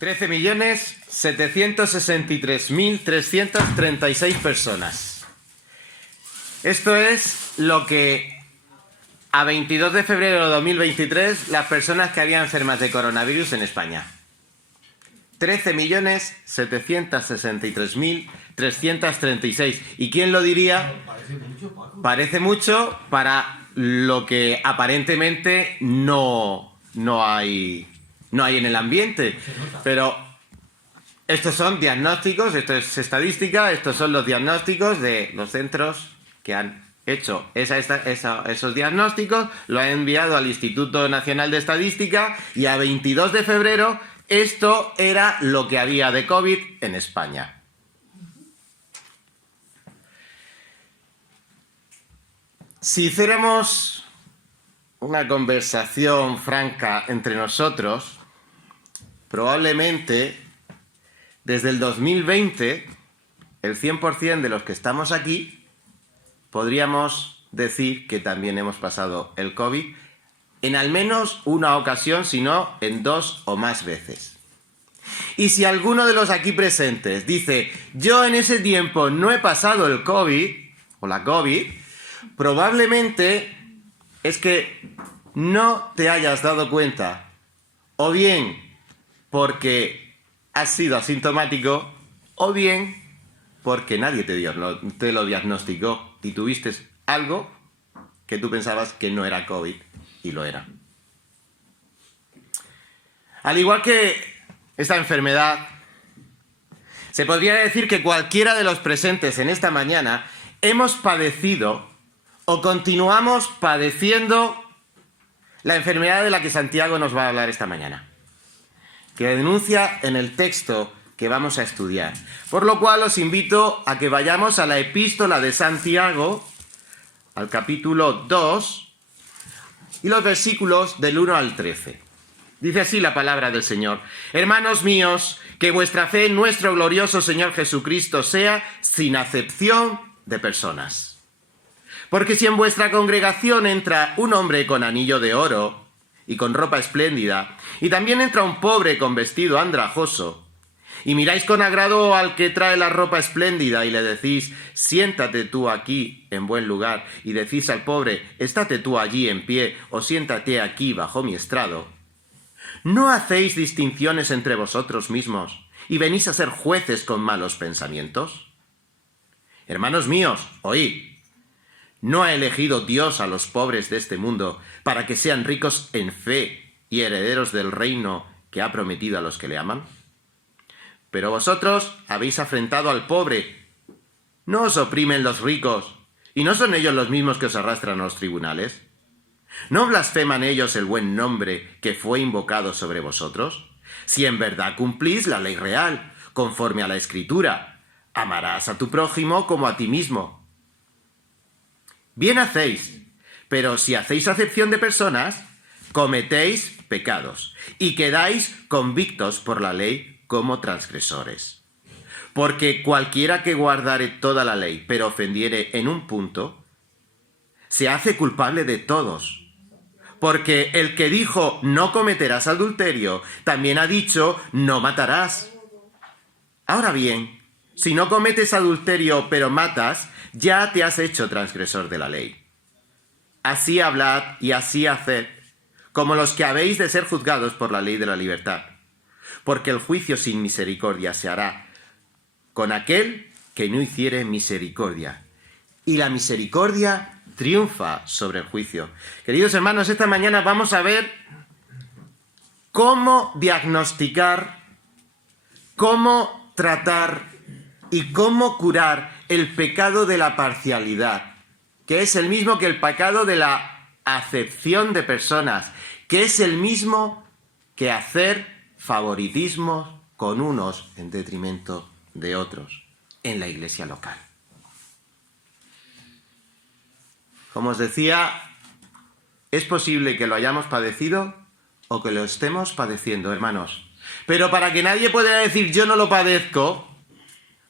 13.763.336 personas. Esto es lo que a 22 de febrero de 2023 las personas que habían enfermas de coronavirus en España. 13.763.336. ¿Y quién lo diría? Parece mucho, Paco. Parece mucho para lo que aparentemente no hay en el ambiente. Pero estos son diagnósticos, esto es estadística, estos son los diagnósticos de los centros que han hecho esos diagnósticos, lo han enviado al Instituto Nacional de Estadística y a 22 de febrero esto era lo que había de COVID en España. Si hiciéramos una conversación franca entre nosotros, probablemente desde el 2020, el 100% de los que estamos aquí, podríamos decir que también hemos pasado el COVID en al menos una ocasión, si no en 2 o más veces. Y si alguno de los aquí presentes dice, yo en ese tiempo no he pasado el COVID, o la COVID, probablemente es que no te hayas dado cuenta, o bien porque has sido asintomático, o bien porque nadie te lo diagnosticó y tuviste algo que tú pensabas que no era COVID y lo era. Al igual que esta enfermedad, se podría decir que cualquiera de los presentes en esta mañana hemos padecido o continuamos padeciendo la enfermedad de la que Santiago nos va a hablar esta mañana, que denuncia en el texto que vamos a estudiar. Por lo cual os invito a que vayamos a la epístola de Santiago, al capítulo 2, y los versículos del 1 al 13. Dice así la palabra del Señor. Hermanos míos, que vuestra fe en nuestro glorioso Señor Jesucristo sea sin acepción de personas. Porque si en vuestra congregación entra un hombre con anillo de oro y con ropa espléndida, y también entra un pobre con vestido andrajoso, y miráis con agrado al que trae la ropa espléndida y le decís, siéntate tú aquí en buen lugar, y decís al pobre, estate tú allí en pie, o siéntate aquí bajo mi estrado, ¿no hacéis distinciones entre vosotros mismos y venís a ser jueces con malos pensamientos? Hermanos míos, oíd. ¿No ha elegido Dios a los pobres de este mundo para que sean ricos en fe y herederos del reino que ha prometido a los que le aman? Pero vosotros habéis afrentado al pobre. ¿No os oprimen los ricos? ¿Y no son ellos los mismos que os arrastran a los tribunales? ¿No blasfeman ellos el buen nombre que fue invocado sobre vosotros? Si en verdad cumplís la ley real, conforme a la Escritura, amarás a tu prójimo como a ti mismo. Bien hacéis, pero si hacéis acepción de personas, cometéis pecados y quedáis convictos por la ley como transgresores. Porque cualquiera que guardare toda la ley, pero ofendiere en un punto, se hace culpable de todos. Porque el que dijo no cometerás adulterio, también ha dicho no matarás. Ahora bien, si no cometes adulterio pero matas, ya te has hecho transgresor de la ley. Así hablad y así haced, como los que habéis de ser juzgados por la ley de la libertad. Porque el juicio sin misericordia se hará con aquel que no hiciere misericordia. Y la misericordia triunfa sobre el juicio. Queridos hermanos, esta mañana vamos a ver cómo diagnosticar, cómo tratar y cómo curar el pecado de la parcialidad, que es el mismo que el pecado de la acepción de personas, que es el mismo que hacer favoritismo con unos en detrimento de otros en la iglesia local. Como os decía, es posible que lo hayamos padecido o que lo estemos padeciendo, hermanos. Pero para que nadie pueda decir yo no lo padezco,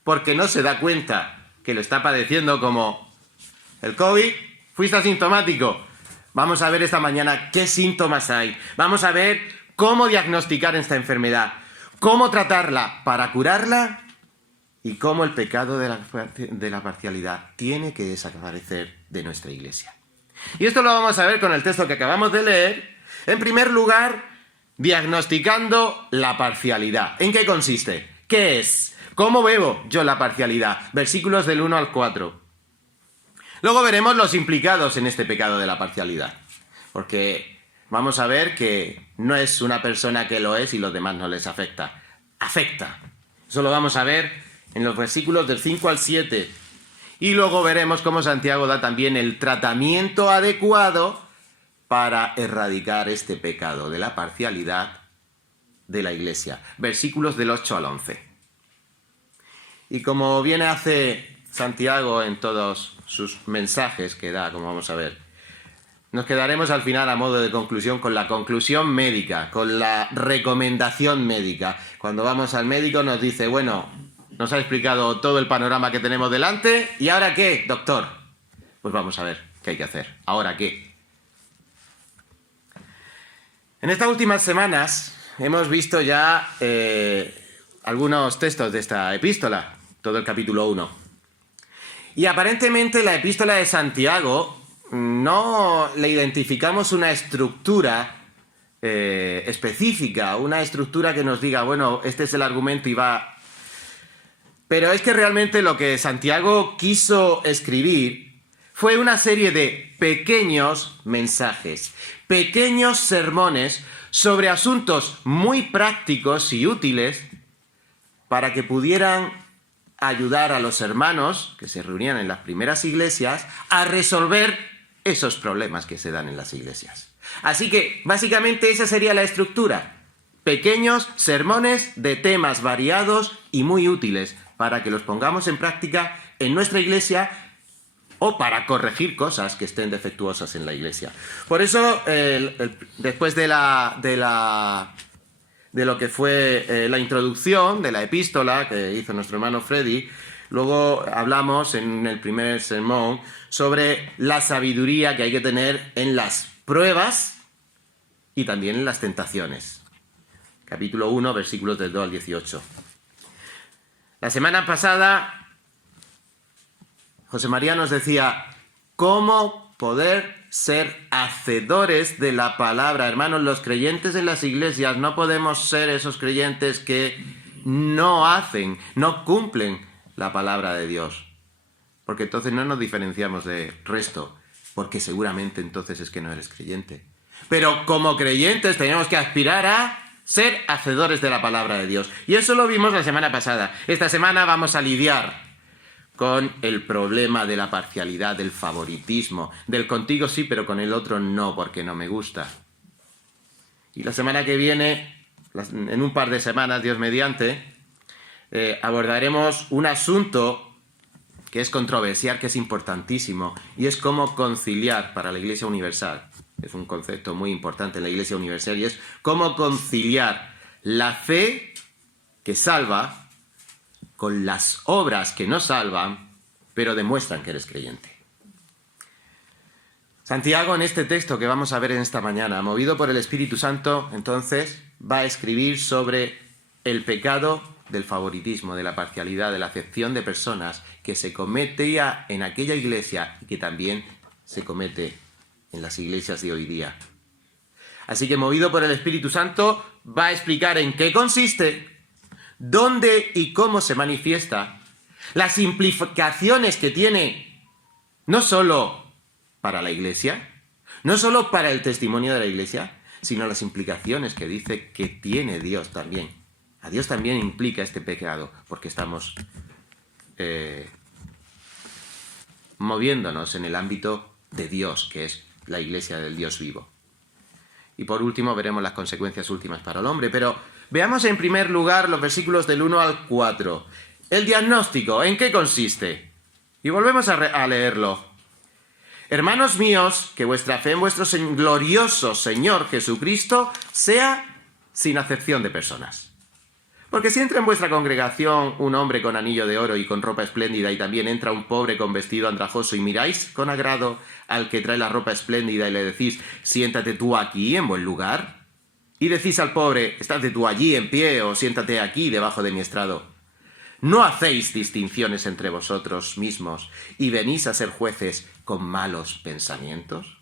porque no se da cuenta que lo está padeciendo, como el COVID, fuiste asintomático. Vamos a ver esta mañana qué síntomas hay. Vamos a ver cómo diagnosticar esta enfermedad. cómo tratarla para curarla y cómo el pecado de la parcialidad tiene que desaparecer de nuestra iglesia. Y esto lo vamos a ver con el texto que acabamos de leer. En primer lugar, diagnosticando la parcialidad. ¿En qué consiste? ¿Qué es? ¿Cómo veo yo la parcialidad? Versículos del 1 al 4. Luego veremos los implicados en este pecado de la parcialidad. Porque vamos a ver que no es una persona que lo es y los demás no les afecta. Afecta. Eso lo vamos a ver en los versículos del 5 al 7. Y luego veremos cómo Santiago da también el tratamiento adecuado para erradicar este pecado de la parcialidad de la iglesia. Versículos del 8 al 11. Y como bien hace Santiago en todos sus mensajes que da, como vamos a ver, nos quedaremos al final a modo de conclusión con la conclusión médica, con la recomendación médica. Cuando vamos al médico nos dice, bueno, nos ha explicado todo el panorama que tenemos delante, ¿y ahora qué, doctor? Pues vamos a ver qué hay que hacer. ¿Ahora qué? En estas últimas semanas hemos visto ya algunos textos de esta epístola, todo el capítulo 1. Y aparentemente la epístola de Santiago no le identificamos una estructura específica, una estructura que nos diga, bueno, este es el argumento y va. Pero es que realmente lo que Santiago quiso escribir fue una serie de pequeños mensajes, pequeños sermones sobre asuntos muy prácticos y útiles para que pudieran ayudar a los hermanos que se reunían en las primeras iglesias a resolver esos problemas que se dan en las iglesias. Así que, básicamente, esa sería la estructura. Pequeños sermones de temas variados y muy útiles para que los pongamos en práctica en nuestra iglesia o para corregir cosas que estén defectuosas en la iglesia. Por eso, después de lo que fue la introducción de la epístola que hizo nuestro hermano Freddy, luego hablamos en el primer sermón sobre la sabiduría que hay que tener en las pruebas y también en las tentaciones. Capítulo 1, versículos del 2 al 18. La semana pasada, José María nos decía, ¿cómo poder ser hacedores de la palabra? Hermanos, los creyentes en las iglesias no podemos ser esos creyentes que no hacen, no cumplen la palabra de Dios. Porque entonces no nos diferenciamos del resto, porque seguramente entonces es que no eres creyente. Pero como creyentes tenemos que aspirar a ser hacedores de la palabra de Dios. Y eso lo vimos la semana pasada. Esta semana vamos a lidiar con el problema de la parcialidad, del favoritismo, del contigo sí, pero con el otro no, porque no me gusta. Y la semana que viene, en un par de semanas, Dios mediante, abordaremos un asunto que es controversial, que es importantísimo, y es cómo conciliar para la Iglesia Universal. Es un concepto muy importante en la Iglesia Universal, y es cómo conciliar la fe que salva con las obras que no salvan, pero demuestran que eres creyente. Santiago, en este texto que vamos a ver en esta mañana, movido por el Espíritu Santo, entonces va a escribir sobre el pecado del favoritismo, de la parcialidad, de la acepción de personas que se cometía en aquella iglesia y que también se comete en las iglesias de hoy día. Así que, movido por el Espíritu Santo, va a explicar en qué consiste, dónde y cómo se manifiesta, las implicaciones que tiene no solo para la iglesia, no solo para el testimonio de la iglesia, sino las implicaciones que dice que tiene Dios también. A Dios también implica este pecado, porque estamos moviéndonos en el ámbito de Dios, que es la iglesia del Dios vivo. Y por último veremos las consecuencias últimas para el hombre, pero veamos en primer lugar los versículos del 1 al 4. El diagnóstico, ¿en qué consiste? Y volvemos a leerlo. Hermanos míos, que vuestra fe en vuestro glorioso Señor Jesucristo sea sin acepción de personas. Porque si entra en vuestra congregación un hombre con anillo de oro y con ropa espléndida, y también entra un pobre con vestido andrajoso, y miráis con agrado al que trae la ropa espléndida y le decís, siéntate tú aquí en buen lugar, y decís al pobre, estate tú allí en pie o siéntate aquí debajo de mi estrado. ¿No hacéis distinciones entre vosotros mismos y venís a ser jueces con malos pensamientos?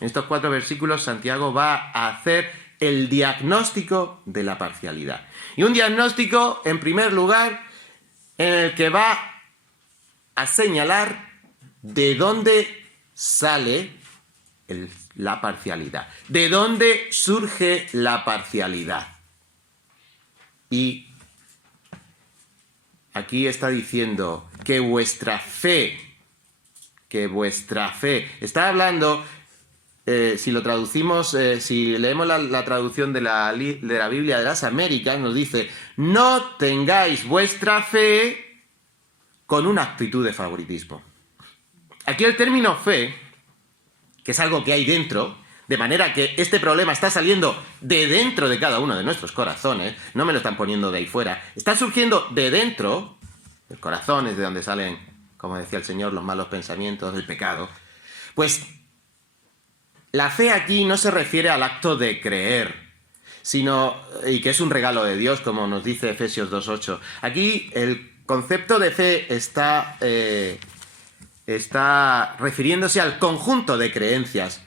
En estos 4 versículos Santiago va a hacer el diagnóstico de la parcialidad. Y un diagnóstico, en primer lugar, en el que va a señalar de dónde sale la parcialidad, de dónde surge la parcialidad. Y aquí está diciendo que vuestra fe, está hablando, si lo traducimos, si leemos la traducción de la Biblia de las Américas, nos dice, no tengáis vuestra fe con una actitud de favoritismo. Aquí el término fe, que es algo que hay dentro, de manera que este problema está saliendo de dentro de cada uno de nuestros corazones, no me lo están poniendo de ahí fuera, está surgiendo de dentro, el corazón es de donde salen, como decía el Señor, los malos pensamientos, el pecado. Pues la fe aquí no se refiere al acto de creer, sino, y que es un regalo de Dios, como nos dice Efesios 2:8. Aquí el concepto de fe está refiriéndose al conjunto de creencias,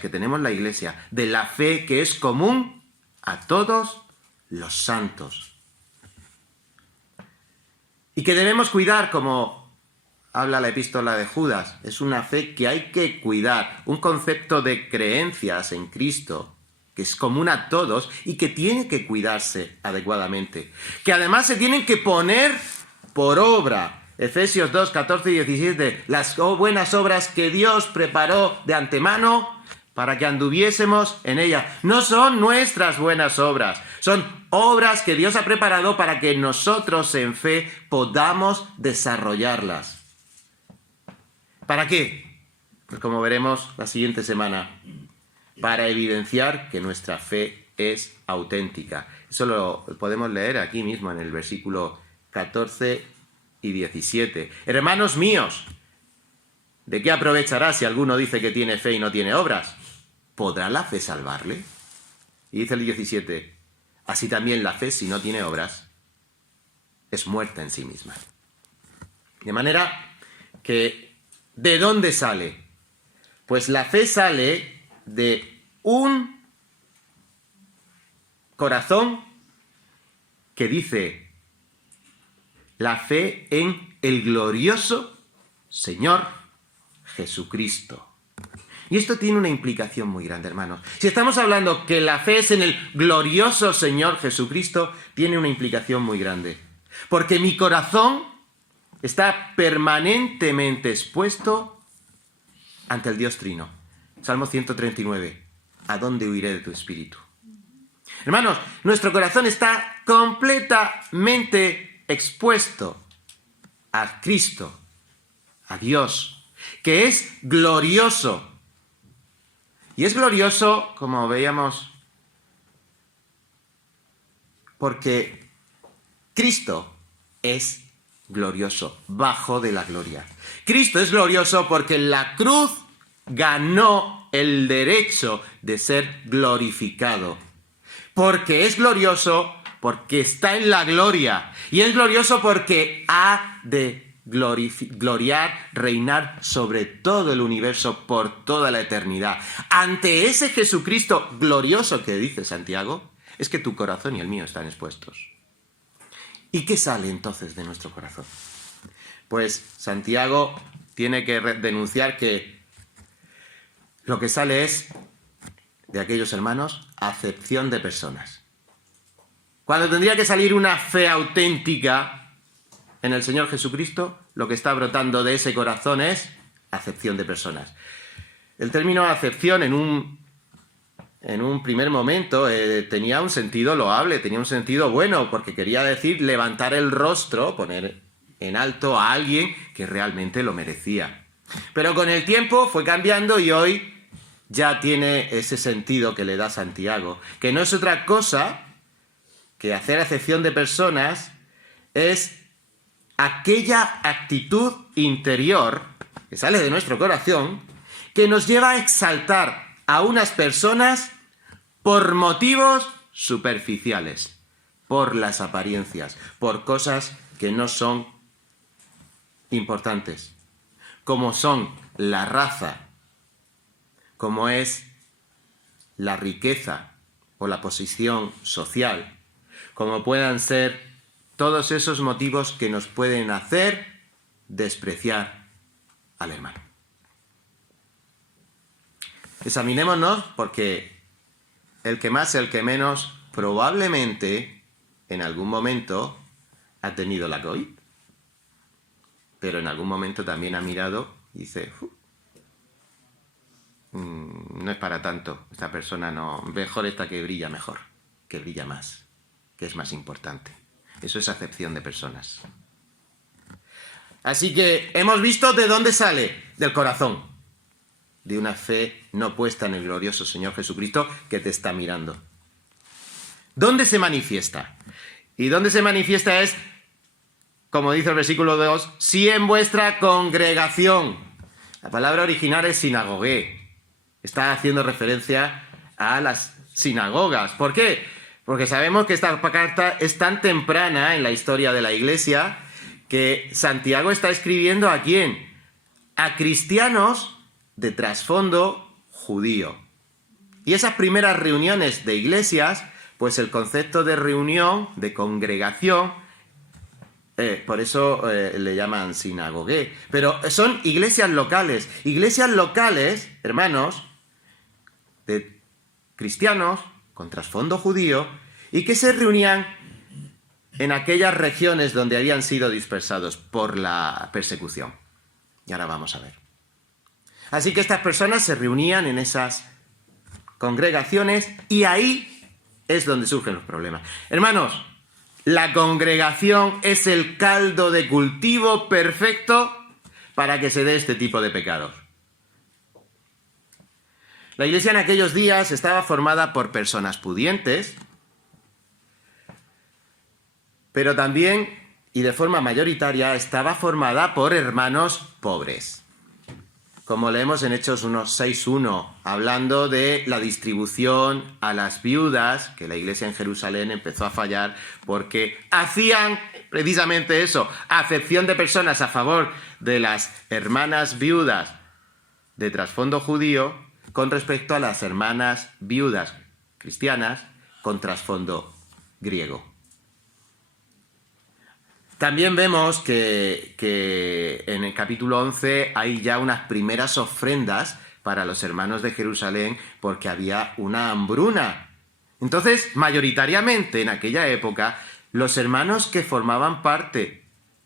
que tenemos la Iglesia, de la fe que es común a todos los santos. Y que debemos cuidar, como habla la epístola de Judas, es una fe que hay que cuidar, un concepto de creencias en Cristo que es común a todos y que tiene que cuidarse adecuadamente, que además se tienen que poner por obra. Efesios 2, 14 y 17, las buenas obras que Dios preparó de antemano para que anduviésemos en ellas. No son nuestras buenas obras, son obras que Dios ha preparado para que nosotros en fe podamos desarrollarlas. ¿Para qué? Pues como veremos la siguiente semana, para evidenciar que nuestra fe es auténtica. Eso lo podemos leer aquí mismo en el versículo 14 y 17. Hermanos míos, ¿de qué aprovechará si alguno dice que tiene fe y no tiene obras? ¿Podrá la fe salvarle? Y dice el 17, así también la fe, si no tiene obras, es muerta en sí misma. De manera que, ¿de dónde sale? Pues la fe sale de un corazón que dice la fe en el glorioso Señor Jesucristo. Y esto tiene una implicación muy grande, hermanos. Si estamos hablando que la fe es en el glorioso Señor Jesucristo, tiene una implicación muy grande. Porque mi corazón está permanentemente expuesto ante el Dios Trino. Salmo 139. ¿A dónde huiré de tu espíritu? Hermanos, nuestro corazón está completamente expuesto a Cristo, a Dios, que es glorioso. Y es glorioso, como veíamos, porque Cristo es glorioso, bajo de la gloria. Cristo es glorioso porque en la cruz ganó el derecho de ser glorificado. Porque es glorioso, porque está en la gloria. Y es glorioso porque ha de gloriar, reinar sobre todo el universo por toda la eternidad. Ante ese Jesucristo glorioso que dice Santiago, es que tu corazón y el mío están expuestos. ¿Y qué sale entonces de nuestro corazón? Pues Santiago tiene que denunciar que lo que sale es, de aquellos hermanos, acepción de personas. Cuando tendría que salir una fe auténtica en el Señor Jesucristo, lo que está brotando de ese corazón es acepción de personas. El término acepción en un primer momento tenía un sentido loable, tenía un sentido bueno, porque quería decir levantar el rostro, poner en alto a alguien que realmente lo merecía. Pero con el tiempo fue cambiando y hoy ya tiene ese sentido que le da Santiago, que no es otra cosa que hacer acepción de personas, es aquella actitud interior que sale de nuestro corazón que nos lleva a exaltar a unas personas por motivos superficiales, por las apariencias, por cosas que no son importantes, como son la raza, como es la riqueza o la posición social, como puedan ser todos esos motivos que nos pueden hacer despreciar al hermano. Examinémonos, porque el que más, el que menos, probablemente en algún momento ha tenido la COVID, pero en algún momento también ha mirado y dice, no es para tanto, esta persona no, mejor esta que brilla mejor, que brilla más, que es más importante. Eso es acepción de personas. Así que hemos visto de dónde sale, del corazón, de una fe no puesta en el glorioso Señor Jesucristo que te está mirando. ¿Dónde se manifiesta? Y dónde se manifiesta es, como dice el versículo 2, si en vuestra congregación. La palabra original es sinagogué. Está haciendo referencia a las sinagogas. ¿Por qué? Porque sabemos que esta carta es tan temprana en la historia de la Iglesia que Santiago está escribiendo ¿a quién? A cristianos de trasfondo judío. Y esas primeras reuniones de iglesias, pues el concepto de reunión, de congregación, por eso le llaman sinagogué. Pero son iglesias locales, hermanos, de cristianos con trasfondo judío y que se reunían en aquellas regiones donde habían sido dispersados por la persecución. Y ahora vamos a ver. Así que estas personas se reunían en esas congregaciones y ahí es donde surgen los problemas. Hermanos, la congregación es el caldo de cultivo perfecto para que se dé este tipo de pecados. La iglesia en aquellos días estaba formada por personas pudientes, pero también, y de forma mayoritaria, estaba formada por hermanos pobres. Como leemos en Hechos 6:1, hablando de la distribución a las viudas, que la iglesia en Jerusalén empezó a fallar porque hacían precisamente eso, acepción de personas a favor de las hermanas viudas de trasfondo judío con respecto a las hermanas viudas cristianas con trasfondo griego. También vemos que en el capítulo 11 hay ya unas primeras ofrendas para los hermanos de Jerusalén porque había una hambruna. Entonces, mayoritariamente en aquella época, los hermanos que formaban parte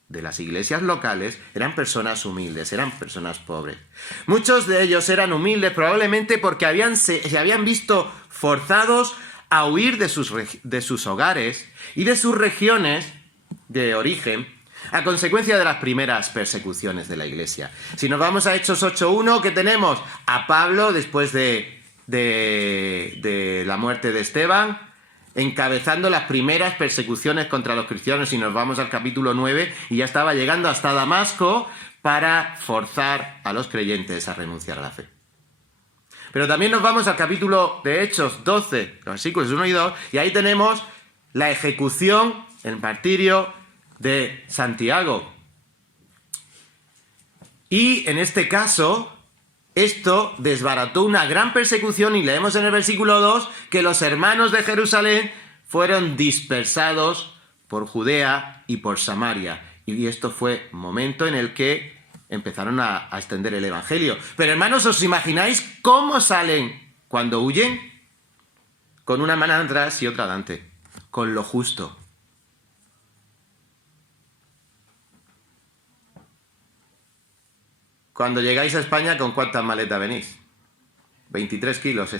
de las iglesias locales eran personas humildes, eran personas pobres. Muchos de ellos eran humildes probablemente porque se habían visto forzados a huir de sus hogares y de sus regiones de origen a consecuencia de las primeras persecuciones de la iglesia. Si nos vamos a Hechos 8:1, que tenemos a Pablo después de la muerte de Esteban, encabezando las primeras persecuciones contra los cristianos, y nos vamos al capítulo 9, y ya estaba llegando hasta Damasco para forzar a los creyentes a renunciar a la fe. Pero también nos vamos al capítulo de Hechos 12, versículos 1 y 2, y ahí tenemos la ejecución, el martirio de Santiago. Y en este caso, esto desbarató una gran persecución y leemos en el versículo 2 que los hermanos de Jerusalén fueron dispersados por Judea y por Samaria. Y esto fue momento en el que empezaron a extender el evangelio. Pero hermanos, ¿os imagináis cómo salen cuando huyen? Con una mano atrás y otra adelante, con lo justo. Cuando llegáis a España, ¿con cuántas maletas venís? 23 kilos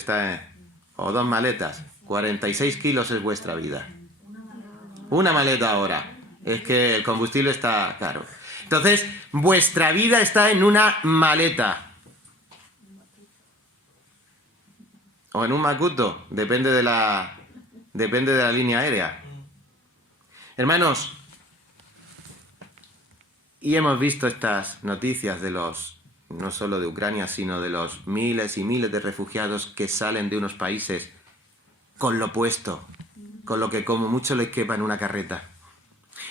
o 2 maletas. 46 kilos es vuestra vida. Una maleta ahora. Es que el combustible está caro. Entonces, vuestra vida está en una maleta. O en un macuto. Depende de la línea aérea. Hermanos, y hemos visto estas noticias de los no solo de Ucrania, sino de los miles y miles de refugiados que salen de unos países con lo puesto, con lo que como mucho les quepa en una carreta.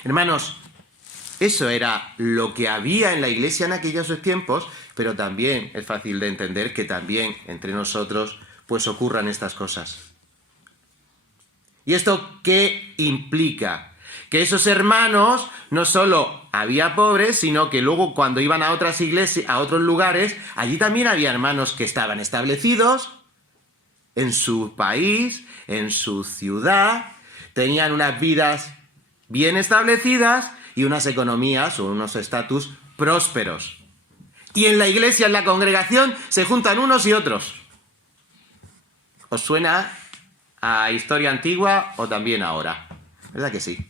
Hermanos, eso era lo que había en la Iglesia en aquellos tiempos, pero también es fácil de entender que también entre nosotros pues ocurran estas cosas. ¿Y esto qué implica? Que esos hermanos no solo había pobres, sino que luego cuando iban a otras iglesias, a otros lugares, allí también había hermanos que estaban establecidos en su país, en su ciudad, tenían unas vidas bien establecidas y unas economías o unos estatus prósperos. Y en la iglesia, en la congregación, se juntan unos y otros. ¿Os suena a historia antigua o también ahora? ¿Verdad que sí?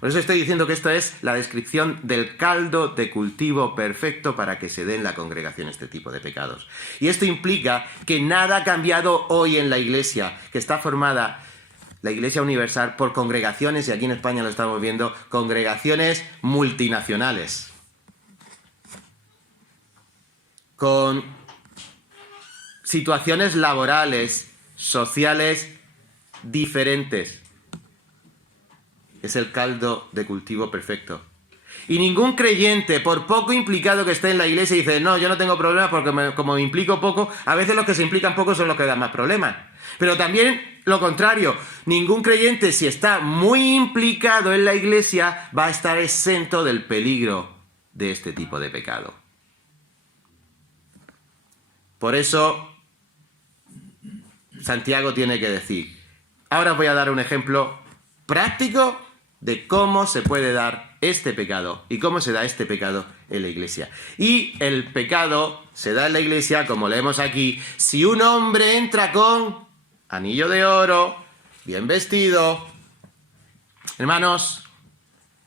Por eso estoy diciendo que esto es la descripción del caldo de cultivo perfecto para que se dé en la congregación este tipo de pecados. Y esto implica que nada ha cambiado hoy en la iglesia, que está formada la Iglesia Universal por congregaciones, y aquí en España lo estamos viendo, congregaciones multinacionales, con situaciones laborales, sociales diferentes. Es el caldo de cultivo perfecto. Y ningún creyente, por poco implicado que esté en la iglesia, dice, no, yo no tengo problemas porque como me implico poco, a veces los que se implican poco son los que dan más problemas. Pero también lo contrario, ningún creyente, si está muy implicado en la iglesia, va a estar exento del peligro de este tipo de pecado. Por eso, Santiago tiene que decir, ahora os voy a dar un ejemplo práctico de cómo se puede dar este pecado y cómo se da este pecado en la iglesia. Y el pecado se da en la iglesia, como leemos aquí, si un hombre entra con anillo de oro, bien vestido. Hermanos,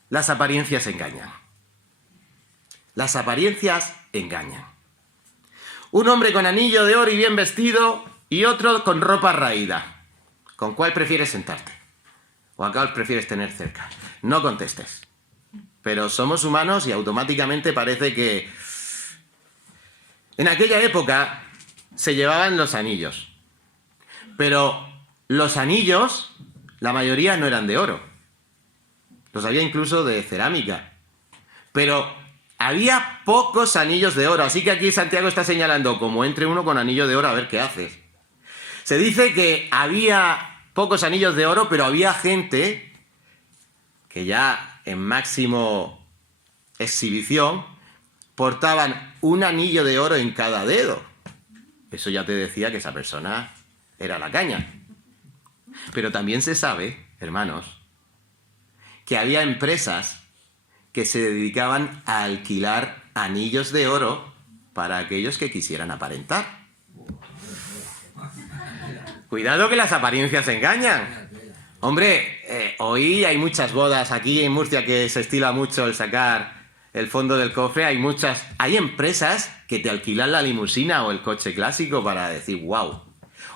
las apariencias engañan. Las apariencias engañan. Un hombre con anillo de oro y bien vestido y otro con ropa raída. ¿Con cuál prefieres sentarte? ¿O a cuál prefieres tener cerca? No contestes. Pero somos humanos y automáticamente parece que... En aquella época se llevaban los anillos. Pero los anillos, la mayoría no eran de oro. Los había incluso de cerámica. Pero había pocos anillos de oro. Así que aquí Santiago está señalando, como entre uno con anillo de oro, a ver qué haces. Se dice que había pocos anillos de oro, pero había gente que ya en máximo exhibición portaban un anillo de oro en cada dedo. Eso ya te decía que esa persona era la caña. Pero también se sabe, hermanos, que había empresas que se dedicaban a alquilar anillos de oro para aquellos que quisieran aparentar. Cuidado que las apariencias engañan. Hombre, hoy hay muchas bodas aquí en Murcia que se estila mucho el sacar el fondo del cofre. Hay empresas que te alquilan la limusina o el coche clásico para decir wow.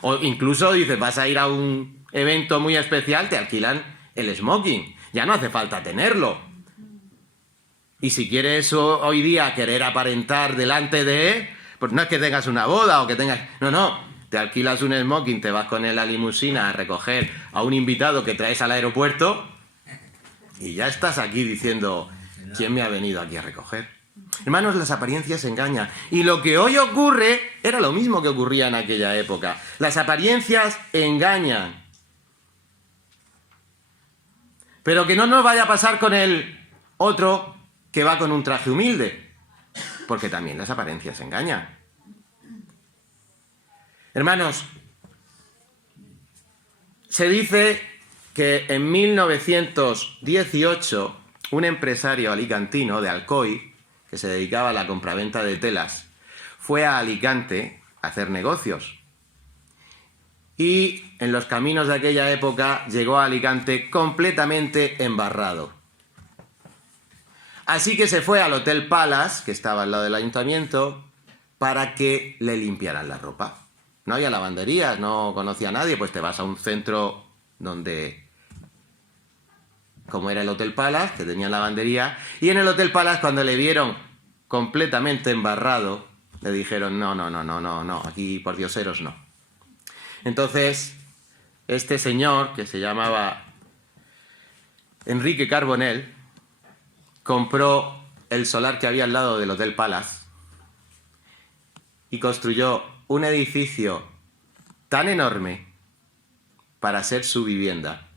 O incluso dices, vas a ir a un evento muy especial, te alquilan el smoking. Ya no hace falta tenerlo. Y si quieres hoy día querer aparentar delante de... Pues no es que tengas una boda o que tengas... No. Te alquilas un smoking, te vas con él a la limusina a recoger a un invitado que traes al aeropuerto y ya estás aquí diciendo, ¿quién me ha venido aquí a recoger? Hermanos, las apariencias engañan. Y lo que hoy ocurre era lo mismo que ocurría en aquella época. Las apariencias engañan. Pero que no nos vaya a pasar con el otro que va con un traje humilde, porque también las apariencias engañan. Hermanos, se dice que en 1918 un empresario alicantino de Alcoy, que se dedicaba a la compraventa de telas, fue a Alicante a hacer negocios. Y en los caminos de aquella época llegó a Alicante completamente embarrado. Así que se fue al Hotel Palace, que estaba al lado del ayuntamiento, para que le limpiaran la ropa. No había lavanderías, no conocía a nadie, pues te vas a un centro donde, como era el Hotel Palace, que tenía lavandería, y en el Hotel Palace cuando le vieron completamente embarrado, le dijeron, no, aquí por dioseros no. Entonces, este señor, que se llamaba Enrique Carbonell, compró el solar que había al lado del Hotel Palace y construyó un edificio tan enorme para ser su vivienda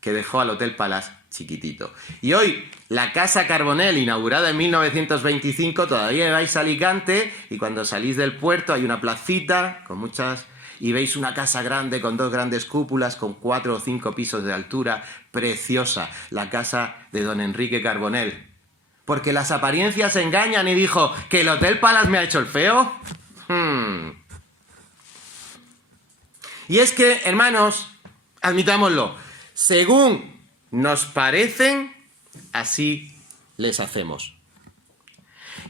que dejó al Hotel Palace chiquitito. Y hoy, la Casa Carbonell, inaugurada en 1925, todavía vais a Alicante y cuando salís del puerto hay una placita con muchas... y veis una casa grande con 2 grandes cúpulas, con 4 o 5 pisos de altura, preciosa, la casa de don Enrique Carbonell. Porque las apariencias engañan y dijo, ¿que el Hotel Palace me ha hecho el feo? Y es que, hermanos, admitámoslo, según nos parecen, así les hacemos.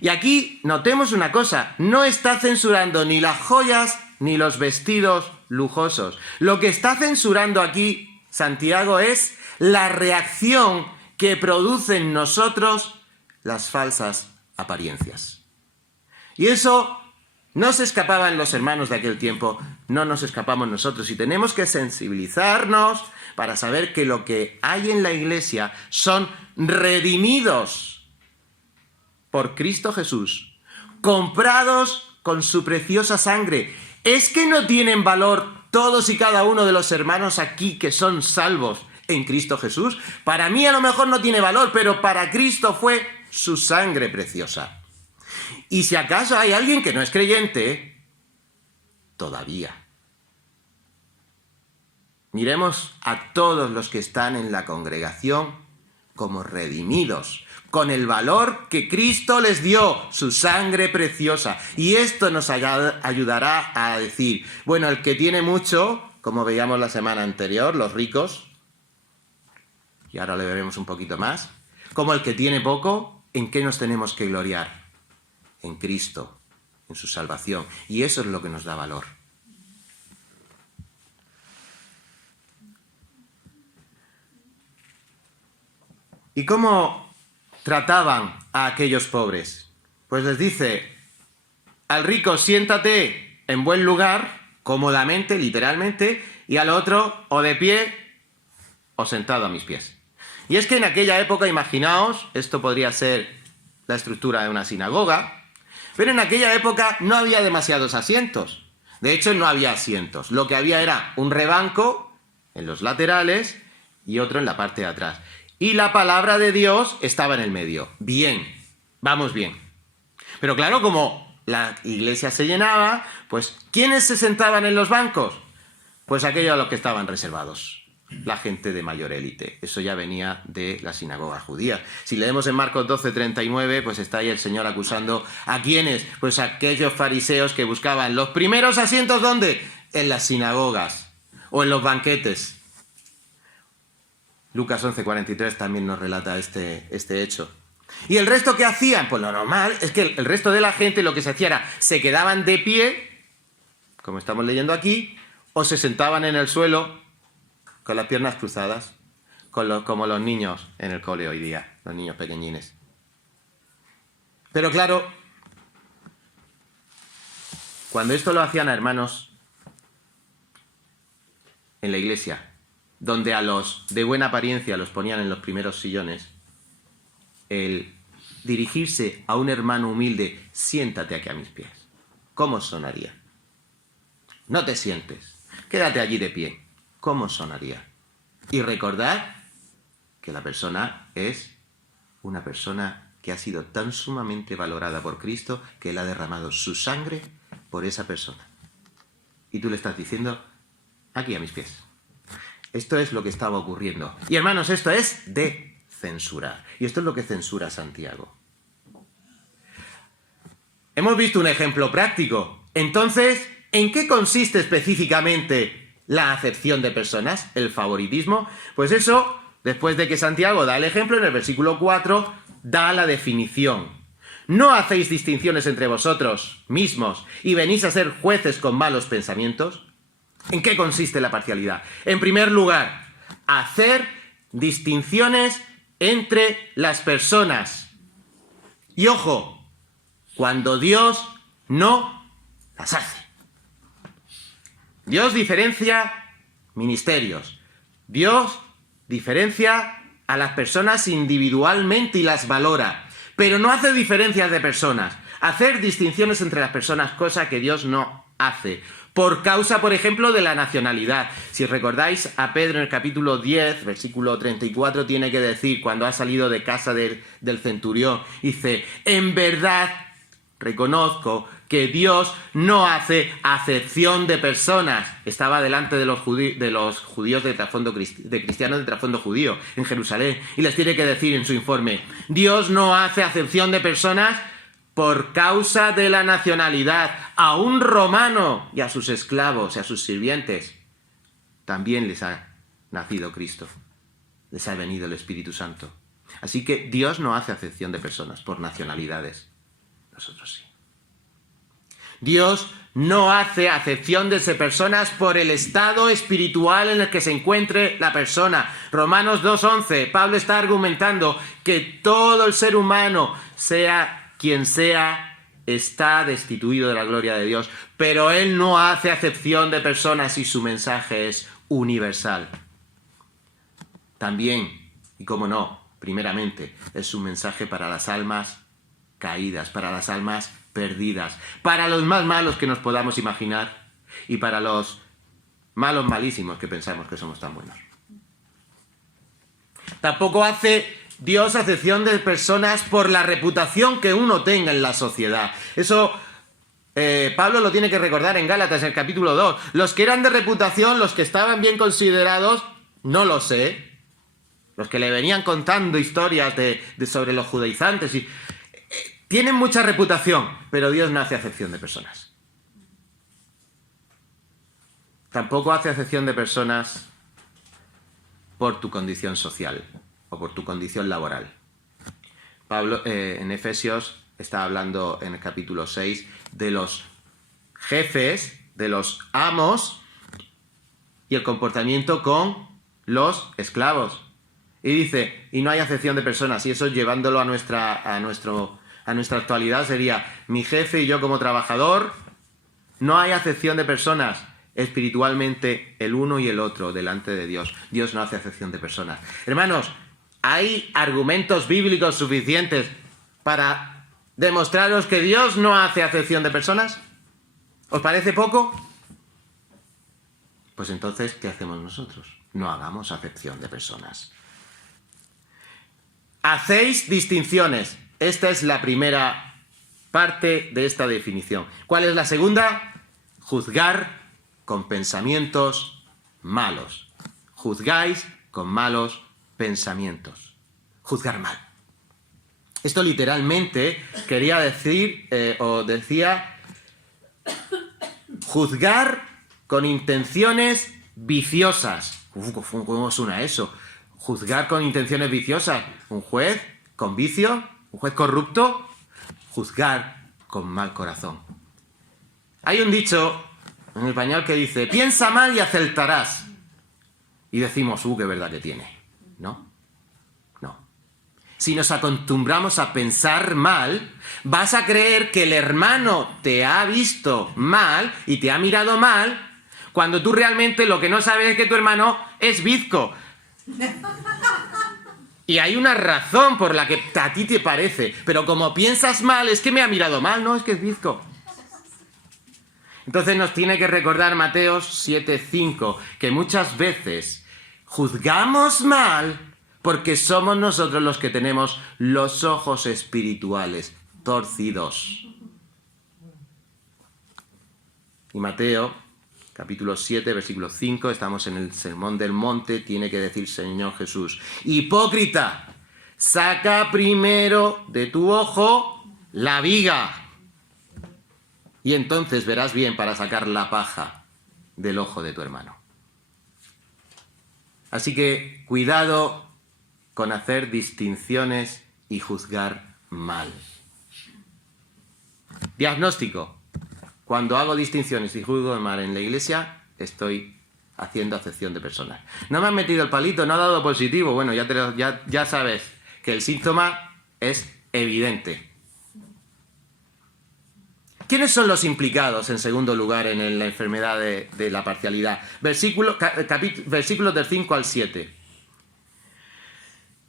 Y aquí notemos una cosa, no está censurando ni las joyas ni los vestidos lujosos. Lo que está censurando aquí Santiago es la reacción que producen en nosotros las falsas apariencias. Y eso no se escapaban los hermanos de aquel tiempo, no nos escapamos nosotros. Y tenemos que sensibilizarnos para saber que lo que hay en la iglesia son redimidos por Cristo Jesús, comprados con su preciosa sangre. ¿Es que no tienen valor todos y cada uno de los hermanos aquí que son salvos en Cristo Jesús? Para mí a lo mejor no tiene valor, pero para Cristo fue su sangre preciosa. Y si acaso hay alguien que no es creyente, todavía. Miremos a todos los que están en la congregación como redimidos, con el valor que Cristo les dio, su sangre preciosa. Y esto nos ayudará a decir, bueno, el que tiene mucho, como veíamos la semana anterior, los ricos, y ahora le veremos un poquito más, como el que tiene poco, ¿en qué nos tenemos que gloriar? En Cristo, en su salvación. Y eso es lo que nos da valor. ¿Y cómo trataban a aquellos pobres? Pues les dice, al rico siéntate en buen lugar, cómodamente, literalmente, y al otro o de pie o sentado a mis pies. Y es que en aquella época, imaginaos, esto podría ser la estructura de una sinagoga, pero en aquella época no había demasiados asientos. De hecho, no había asientos. Lo que había era un rebanco en los laterales y otro en la parte de atrás. Y la palabra de Dios estaba en el medio. Bien, vamos bien. Pero claro, como la iglesia se llenaba, pues ¿quiénes se sentaban en los bancos? Pues aquellos a los que estaban reservados. La gente de mayor élite. Eso ya venía de la sinagoga judía. Si leemos en Marcos 12:39, pues está ahí el Señor acusando ¿a quiénes? Pues a aquellos fariseos que buscaban los primeros asientos, ¿dónde? En las sinagogas o en los banquetes. Lucas 11:43 también nos relata este hecho. ¿Y el resto qué hacían? Pues lo normal es que el resto de la gente lo que se hacía era, se quedaban de pie, como estamos leyendo aquí, o se sentaban en el suelo con las piernas cruzadas, como los niños en el cole hoy día, los niños pequeñines. Pero claro, cuando esto lo hacían a hermanos en la iglesia, donde a los de buena apariencia los ponían en los primeros sillones, el dirigirse a un hermano humilde, siéntate aquí a mis pies, ¿cómo sonaría? No te sientes, quédate allí de pie, ¿cómo sonaría? Y recordad que la persona es una persona que ha sido tan sumamente valorada por Cristo que Él ha derramado su sangre por esa persona. Y tú le estás diciendo, aquí a mis pies. Esto es lo que estaba ocurriendo. Y hermanos, esto es de censurar. Y esto es lo que censura Santiago. Hemos visto un ejemplo práctico. Entonces, ¿en qué consiste específicamente la acepción de personas? ¿El favoritismo? Pues eso, después de que Santiago da el ejemplo, en el versículo 4 da la definición. ¿No hacéis distinciones entre vosotros mismos y venís a ser jueces con malos pensamientos? ¿En qué consiste la parcialidad? En primer lugar, hacer distinciones entre las personas. Y ojo, cuando Dios no las hace. Dios diferencia ministerios. Dios diferencia a las personas individualmente y las valora, pero no hace diferencias de personas. Hacer distinciones entre las personas, cosa que Dios no hace. Por causa, por ejemplo, de la nacionalidad. Si recordáis a Pedro en el capítulo 10, versículo 34, tiene que decir, cuando ha salido de casa del centurión, dice, en verdad reconozco que Dios no hace acepción de personas. Estaba delante de los judíos de trasfondo de cristianos de trasfondo judío en Jerusalén, y les tiene que decir en su informe, Dios no hace acepción de personas por causa de la nacionalidad. A un romano y a sus esclavos y a sus sirvientes también les ha nacido Cristo, les ha venido el Espíritu Santo. Así que Dios no hace acepción de personas por nacionalidades. Nosotros sí. Dios no hace acepción de personas por el estado espiritual en el que se encuentre la persona. Romanos 2:11, Pablo está argumentando que todo el ser humano, sea quien sea, está destituido de la gloria de Dios, pero Él no hace acepción de personas y su mensaje es universal. También, y cómo no, primeramente, es un mensaje para las almas caídas, para las almas perdidas, para los más malos que nos podamos imaginar y para los malos malísimos que pensamos que somos tan buenos. Tampoco hace Dios acepción de personas por la reputación que uno tenga en la sociedad. Eso Pablo lo tiene que recordar en Gálatas, en el capítulo 2. Los que eran de reputación, los que estaban bien considerados, no lo sé. Los que le venían contando historias sobre los judaizantes. Tienen mucha reputación, pero Dios no hace acepción de personas. Tampoco hace acepción de personas por tu condición social o por tu condición laboral. Pablo en Efesios está hablando en el capítulo 6 de los jefes, de los amos y el comportamiento con los esclavos. Y dice, y no hay acepción de personas, y eso llevándolo a nuestra actualidad sería, mi jefe y yo como trabajador, no hay acepción de personas. Espiritualmente el uno y el otro delante de Dios. Dios no hace acepción de personas. Hermanos, ¿hay argumentos bíblicos suficientes para demostraros que Dios no hace acepción de personas? ¿Os parece poco? Pues entonces, ¿qué hacemos nosotros? No hagamos acepción de personas. Hacéis distinciones. Esta es la primera parte de esta definición. ¿Cuál es la segunda? Juzgar con pensamientos malos. Juzgáis con malos pensamientos. Juzgar mal. Esto literalmente quería decir, decía, juzgar con intenciones viciosas. ¿Cómo suena eso? Juzgar con intenciones viciosas. ¿Un juez con vicio? ¿Un juez corrupto? Juzgar con mal corazón. Hay un dicho en español que dice, piensa mal y acertarás. Y decimos, qué verdad que tiene. ¿No? No. Si nos acostumbramos a pensar mal, vas a creer que el hermano te ha visto mal y te ha mirado mal, cuando tú realmente lo que no sabes es que tu hermano es bizco. Y hay una razón por la que a ti te parece, pero como piensas mal, es que me ha mirado mal, no, es que es bizco. Entonces nos tiene que recordar Mateo 7:5, que muchas veces juzgamos mal porque somos nosotros los que tenemos los ojos espirituales torcidos. Y Mateo, capítulo 7, versículo 5, estamos en el Sermón del Monte, tiene que decir Señor Jesús, hipócrita, saca primero de tu ojo la viga, y entonces verás bien para sacar la paja del ojo de tu hermano. Así que cuidado con hacer distinciones y juzgar mal. Diagnóstico. Cuando hago distinciones y juzgo mal en la iglesia, estoy haciendo acepción de personas. No me han metido el palito, no ha dado positivo. Bueno, ya sabes que el síntoma es evidente. ¿Quiénes son los implicados, en segundo lugar, en la enfermedad de la parcialidad? Versículos del 5 al 7.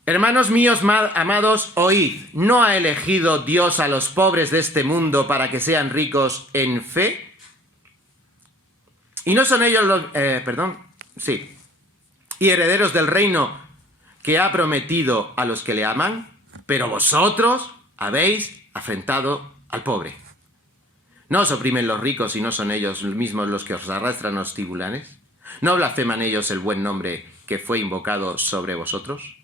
Hermanos míos amados, oíd, ¿no ha elegido Dios a los pobres de este mundo para que sean ricos en fe? Y no son ellos y herederos del reino que ha prometido a los que le aman, pero vosotros habéis afrentado al pobre. ¿No os oprimen los ricos y no son ellos mismos los que os arrastran los tribunales? ¿No blasfeman ellos el buen nombre que fue invocado sobre vosotros?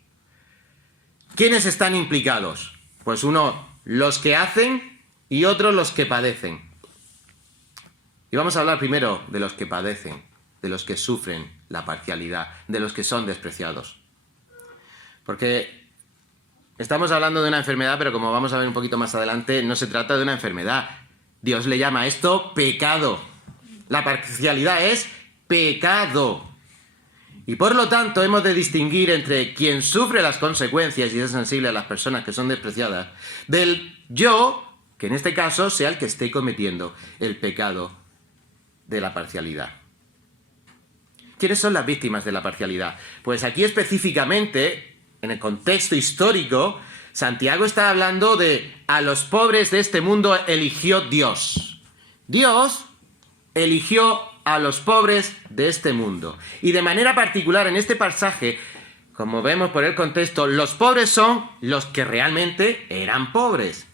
¿Quiénes están implicados? Pues uno, los que hacen y otros los que padecen. Y vamos a hablar primero de los que padecen, de los que sufren la parcialidad, de los que son despreciados. Porque estamos hablando de una enfermedad, pero como vamos a ver un poquito más adelante, no se trata de una enfermedad. Dios le llama a esto pecado. La parcialidad es pecado. Y por lo tanto hemos de distinguir entre quien sufre las consecuencias y es sensible a las personas que son despreciadas, del yo, que en este caso sea el que esté cometiendo el pecado de la parcialidad. ¿Quiénes son las víctimas de la parcialidad? Pues aquí específicamente, en el contexto histórico, Santiago está hablando de a los pobres de este mundo eligió Dios. Dios eligió a los pobres de este mundo. Y de manera particular en este pasaje, como vemos por el contexto, los pobres son los que realmente eran pobres.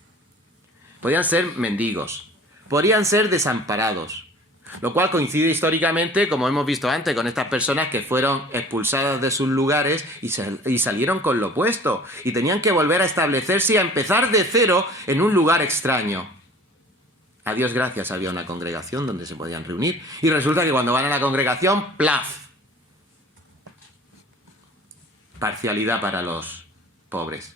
Podían ser mendigos, podían ser desamparados, lo cual coincide históricamente, como hemos visto antes, con estas personas que fueron expulsadas de sus lugares y salieron con lo opuesto, y tenían que volver a establecerse y a empezar de cero en un lugar extraño. A Dios gracias, había una congregación donde se podían reunir, y resulta que cuando van a la congregación, ¡plaf! Parcialidad para los pobres.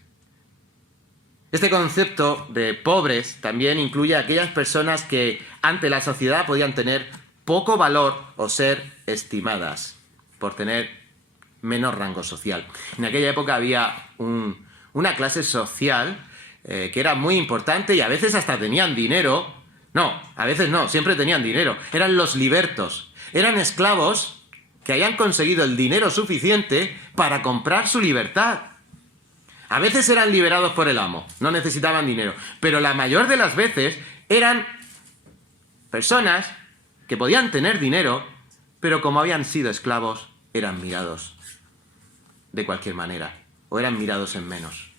Este concepto de pobres también incluye a aquellas personas que ante la sociedad podían tener poco valor o ser estimadas por tener menor rango social. En aquella época había una clase social que era muy importante y a veces hasta tenían dinero. No, a veces no, siempre tenían dinero. Eran los libertos. Eran esclavos que habían conseguido el dinero suficiente para comprar su libertad. A veces eran liberados por el amo, no necesitaban dinero, pero la mayor de las veces eran personas que podían tener dinero, pero como habían sido esclavos, eran mirados de cualquier manera, o eran mirados en menos.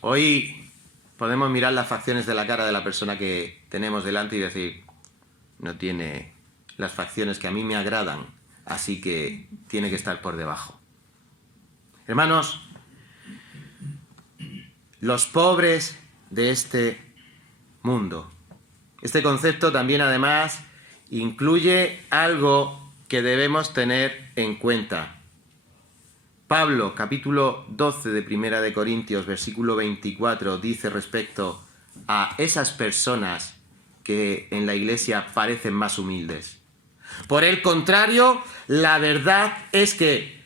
Hoy podemos mirar las facciones de la cara de la persona que tenemos delante y decir, no tiene las facciones que a mí me agradan, así que tiene que estar por debajo. Hermanos, los pobres de este mundo. Este concepto también además incluye algo que debemos tener en cuenta. Pablo, capítulo 12 de Primera de Corintios, versículo 24, dice respecto a esas personas que en la iglesia parecen más humildes. Por el contrario, la verdad es que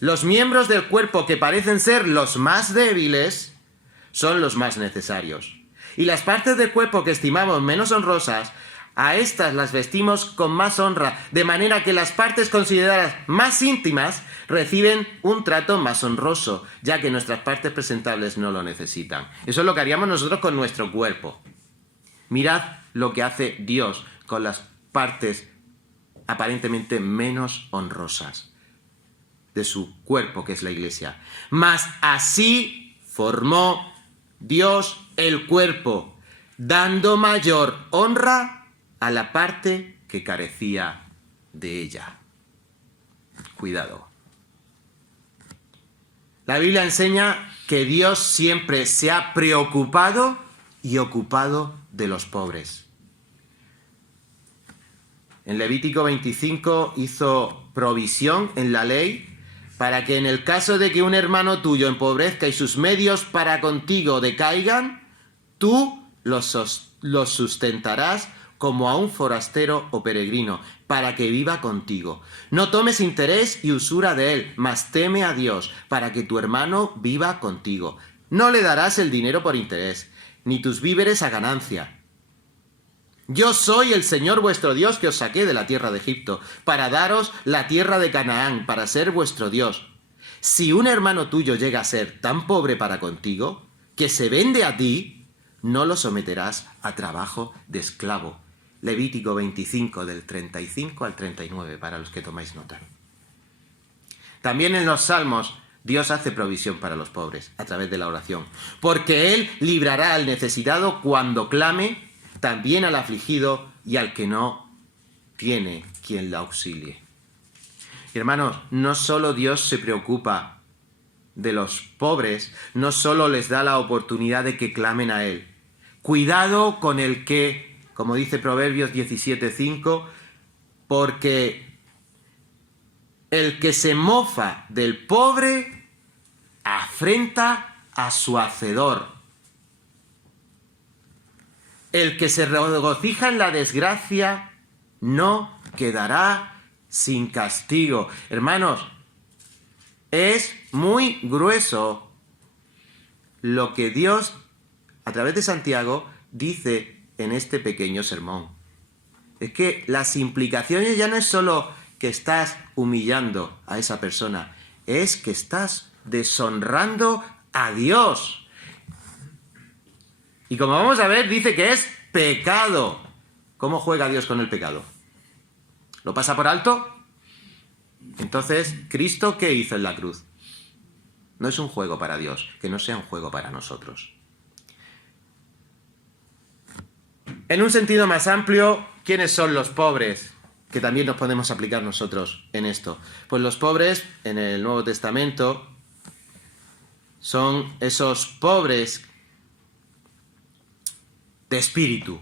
los miembros del cuerpo que parecen ser los más débiles son los más necesarios. Y las partes del cuerpo que estimamos menos honrosas, a estas las vestimos con más honra, de manera que las partes consideradas más íntimas reciben un trato más honroso, ya que nuestras partes presentables no lo necesitan. Eso es lo que haríamos nosotros con nuestro cuerpo. Mirad lo que hace Dios con las partes aparentemente menos honrosas de su cuerpo, que es la iglesia. Mas así formó Dios el cuerpo, dando mayor honra a la parte que carecía de ella. Cuidado. La Biblia enseña que Dios siempre se ha preocupado y ocupado de los pobres. En Levítico 25 hizo provisión en la ley para que en el caso de que un hermano tuyo empobrezca y sus medios para contigo decaigan, tú los sustentarás como a un forastero o peregrino, para que viva contigo. No tomes interés y usura de él, mas teme a Dios, para que tu hermano viva contigo. No le darás el dinero por interés. ni tus víveres a ganancia. Yo soy el Señor vuestro Dios que os saqué de la tierra de Egipto, para daros la tierra de Canaán, para ser vuestro Dios. Si un hermano tuyo llega a ser tan pobre para contigo, que se vende a ti, no lo someterás a trabajo de esclavo. Levítico 25, del 35 al 39, para los que tomáis nota. También en los Salmos, Dios hace provisión para los pobres a través de la oración, porque Él librará al necesitado cuando clame, también al afligido y al que no tiene quien la auxilie. Hermanos, no solo Dios se preocupa de los pobres, no solo les da la oportunidad de que clamen a Él. Cuidado con el que, como dice Proverbios 17:5, porque el que se mofa del pobre afrenta a su hacedor. El que se regocija en la desgracia no quedará sin castigo. Hermanos, es muy grueso lo que Dios, a través de Santiago, dice en este pequeño sermón. Es que las implicaciones ya no es solo que estás humillando a esa persona, es que estás deshonrando a Dios. Y como vamos a ver, dice que es pecado. ¿Cómo juega Dios con el pecado? ¿Lo pasa por alto? Entonces, ¿Cristo qué hizo en la cruz? No es un juego para Dios, que no sea un juego para nosotros. En un sentido más amplio, ¿quiénes son los pobres? Que también nos podemos aplicar nosotros en esto. Pues los pobres, en el Nuevo Testamento, son esos pobres de espíritu,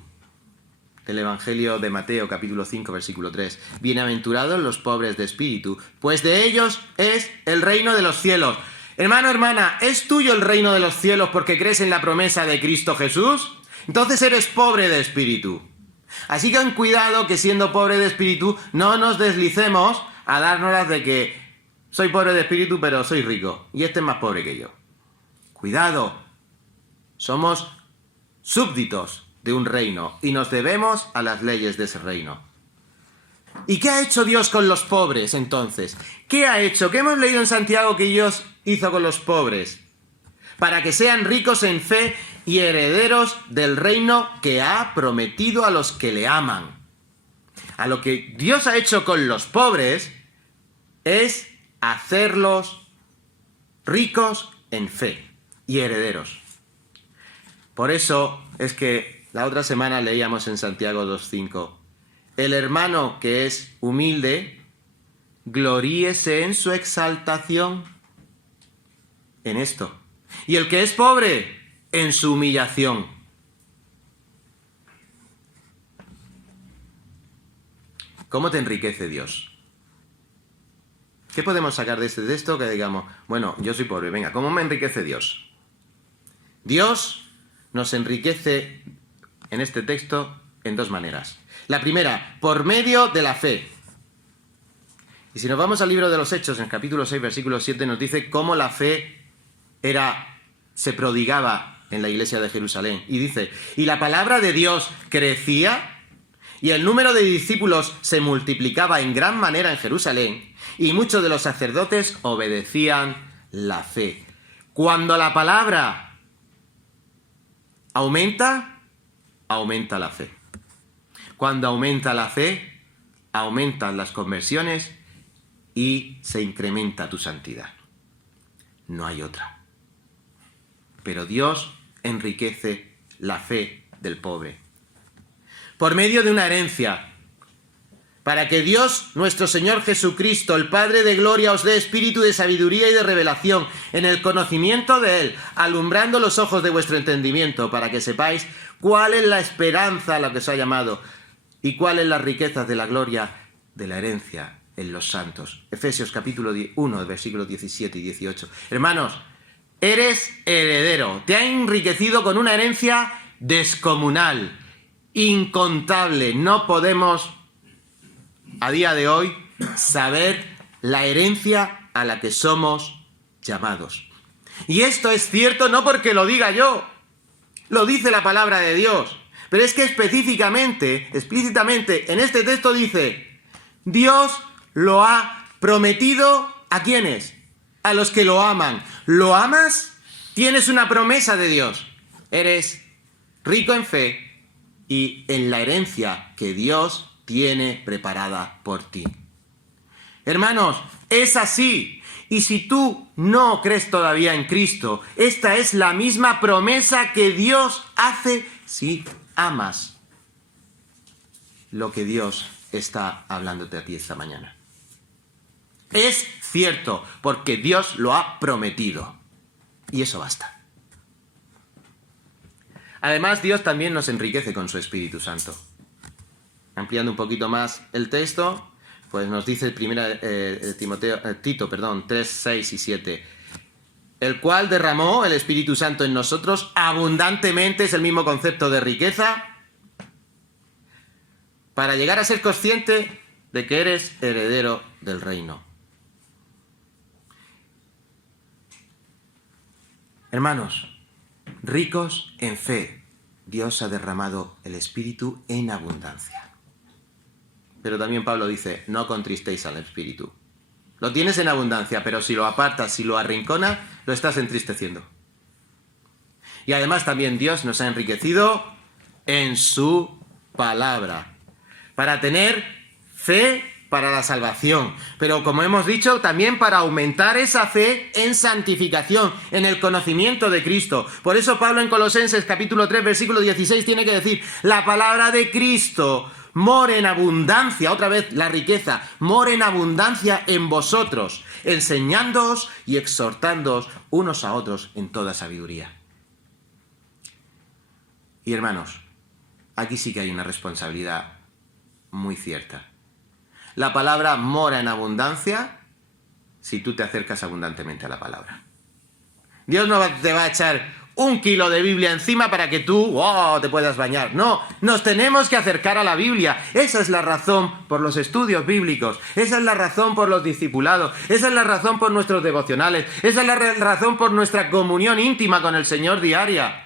del Evangelio de Mateo, capítulo 5, versículo 3. Bienaventurados los pobres de espíritu, pues de ellos es el reino de los cielos. Hermano, hermana, ¿es tuyo el reino de los cielos porque crees en la promesa de Cristo Jesús? Entonces eres pobre de espíritu. Así que ten cuidado que siendo pobre de espíritu no nos deslicemos a dárnoslas de que soy pobre de espíritu pero soy rico y este es más pobre que yo. Cuidado, somos súbditos de un reino y nos debemos a las leyes de ese reino. ¿Y qué ha hecho Dios con los pobres entonces? ¿Qué ha hecho? ¿Qué hemos leído en Santiago que Dios hizo con los pobres? Para que sean ricos en fe y herederos del reino que ha prometido a los que le aman. A lo que Dios ha hecho con los pobres es hacerlos ricos en fe y herederos. Por eso es que la otra semana leíamos en Santiago 2:5, el hermano que es humilde, gloríese en su exaltación, en esto. Y el que es pobre, en su humillación. ¿Cómo te enriquece Dios? ¿Qué podemos sacar de esto que digamos, bueno, yo soy pobre, venga, ¿cómo me enriquece Dios? Dios nos enriquece en este texto en dos maneras. La primera, por medio de la fe. Y si nos vamos al libro de los Hechos, en el capítulo 6, versículo 7, nos dice cómo la fe se prodigaba en la iglesia de Jerusalén. Y dice, y la palabra de Dios crecía, y el número de discípulos se multiplicaba en gran manera en Jerusalén, y muchos de los sacerdotes obedecían la fe. Cuando la palabra aumenta, aumenta la fe. Cuando aumenta la fe, aumentan las conversiones y se incrementa tu santidad. No hay otra. Pero Dios enriquece la fe del pobre. Por medio de una herencia, para que Dios, nuestro Señor Jesucristo, el Padre de gloria, os dé espíritu de sabiduría y de revelación en el conocimiento de Él, alumbrando los ojos de vuestro entendimiento, para que sepáis cuál es la esperanza a la que os ha llamado y cuáles las riquezas de la gloria de la herencia en los santos. Efesios capítulo 1, versículos 17 y 18. Hermanos, eres heredero, te ha enriquecido con una herencia descomunal, incontable. No podemos a día de hoy saber la herencia a la que somos llamados. Y esto es cierto no porque lo diga yo, Lo dice la palabra de Dios. Pero es que específicamente, explícitamente, en este texto dice, Dios lo ha prometido ¿a quiénes? A los que lo aman. ¿Lo amas? Tienes una promesa de Dios. Eres rico en fe y en la herencia que Dios tiene preparada por ti. Hermanos, es así. Y si tú no crees todavía en Cristo, esta es la misma promesa que Dios hace si amas lo que Dios está hablándote a ti esta mañana. Es cierto, porque Dios lo ha prometido. Y eso basta. Además, Dios también nos enriquece con su Espíritu Santo. Ampliando un poquito más el texto, pues nos dice Tito 3, 6 y 7. El cual derramó el Espíritu Santo en nosotros abundantemente, es el mismo concepto de riqueza, para llegar a ser consciente de que eres heredero del reino. Hermanos, ricos en fe, Dios ha derramado el Espíritu en abundancia. Pero también Pablo dice, no contristéis al Espíritu. Lo tienes en abundancia, pero si lo apartas, si lo arrinconas, lo estás entristeciendo. Y además también Dios nos ha enriquecido en su palabra, para tener fe para la salvación, pero como hemos dicho, también para aumentar esa fe en santificación, en el conocimiento de Cristo. Por eso Pablo en Colosenses capítulo 3, versículo 16 tiene que decir, la palabra de Cristo more en abundancia, otra vez la riqueza, more en abundancia en vosotros, enseñándoos y exhortándoos unos a otros en toda sabiduría. Y hermanos, aquí sí que hay una responsabilidad muy cierta. La palabra mora en abundancia si tú te acercas abundantemente a la palabra. Dios no te va a echar 1 kilo de Biblia encima para que tú te puedas bañar. No, nos tenemos que acercar a la Biblia. Esa es la razón por los estudios bíblicos. Esa es la razón por los discipulados. Esa es la razón por nuestros devocionales. Esa es la razón por nuestra comunión íntima con el Señor diaria.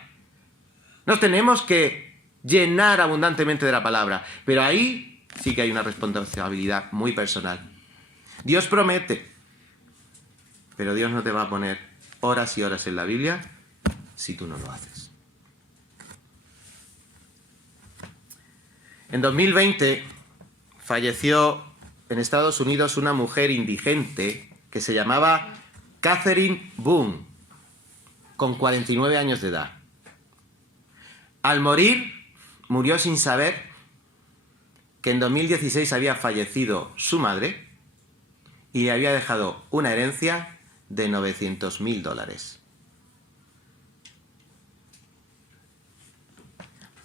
Nos tenemos que llenar abundantemente de la palabra. Pero ahí sí que hay una responsabilidad muy personal. Dios promete, pero Dios no te va a poner horas y horas en la Biblia si tú no lo haces. En 2020 falleció en Estados Unidos una mujer indigente que se llamaba Catherine Boone, con 49 años de edad. Al morir, murió sin saber que en 2016 había fallecido su madre y le había dejado una herencia de $900,000.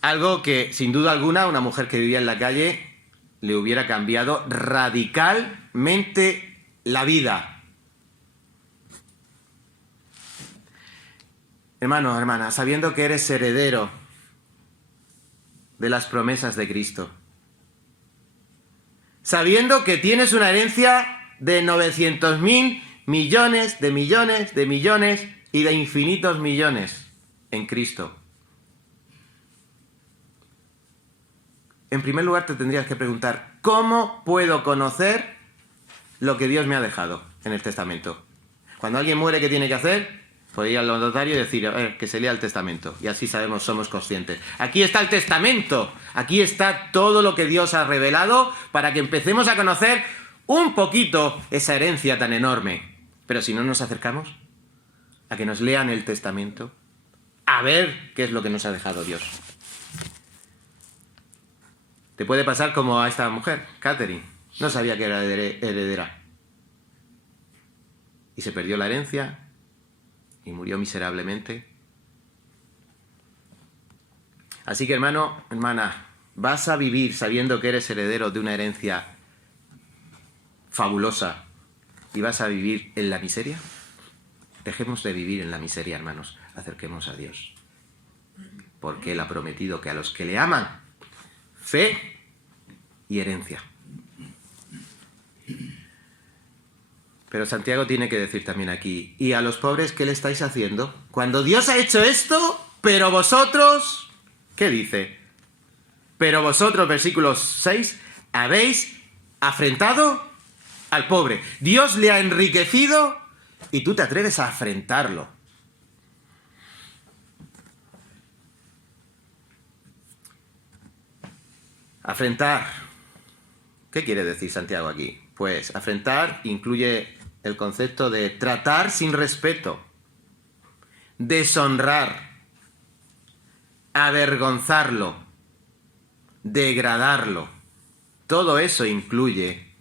Algo que, sin duda alguna, una mujer que vivía en la calle le hubiera cambiado radicalmente la vida. Hermano, hermana, sabiendo que eres heredero de las promesas de Cristo, sabiendo que tienes una herencia de 900.000 millones de millones de millones y de infinitos millones en Cristo. En primer lugar te tendrías que preguntar, ¿cómo puedo conocer lo que Dios me ha dejado en el testamento? Cuando alguien muere, ¿qué tiene que hacer? Pues ir al notario y decir, que se lea el testamento. Y así sabemos, somos conscientes. Aquí está el testamento. Aquí está todo lo que Dios ha revelado para que empecemos a conocer un poquito esa herencia tan enorme. Pero si no nos acercamos a que nos lean el testamento, a ver qué es lo que nos ha dejado Dios. Te puede pasar como a esta mujer, Catherine. No sabía que era heredera. Y se perdió la herencia y murió miserablemente. Así que, hermano, hermana, ¿vas a vivir sabiendo que eres heredero de una herencia fabulosa y vas a vivir en la miseria? Dejemos de vivir en la miseria, hermanos. Acerquemos a Dios. Porque Él ha prometido que a los que le aman, fe y herencia. Pero Santiago tiene que decir también aquí, ¿y a los pobres qué le estáis haciendo? Cuando Dios ha hecho esto, Pero vosotros, ¿qué dice? Pero vosotros, versículo 6, habéis afrentado al pobre. Dios le ha enriquecido y tú te atreves a afrentarlo. Afrentar. ¿Qué quiere decir Santiago aquí? Pues afrentar incluye el concepto de tratar sin respeto, deshonrar, avergonzarlo, degradarlo. Todo eso incluye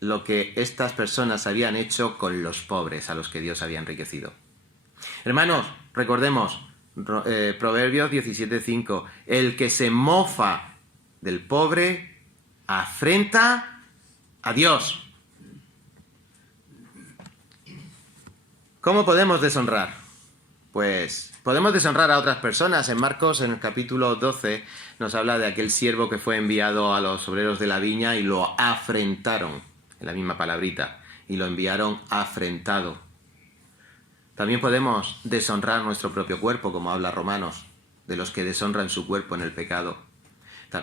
lo que estas personas habían hecho con los pobres a los que Dios había enriquecido. Hermanos, recordemos, Proverbios 17:5, el que se mofa del pobre afrenta a Dios. ¿Cómo podemos deshonrar? Pues podemos deshonrar a otras personas. En Marcos, en el capítulo 12, nos habla de aquel siervo que fue enviado a los obreros de la viña y lo afrentaron, en la misma palabrita, y lo enviaron afrentado. También podemos deshonrar nuestro propio cuerpo, como habla Romanos, de los que deshonran su cuerpo en el pecado.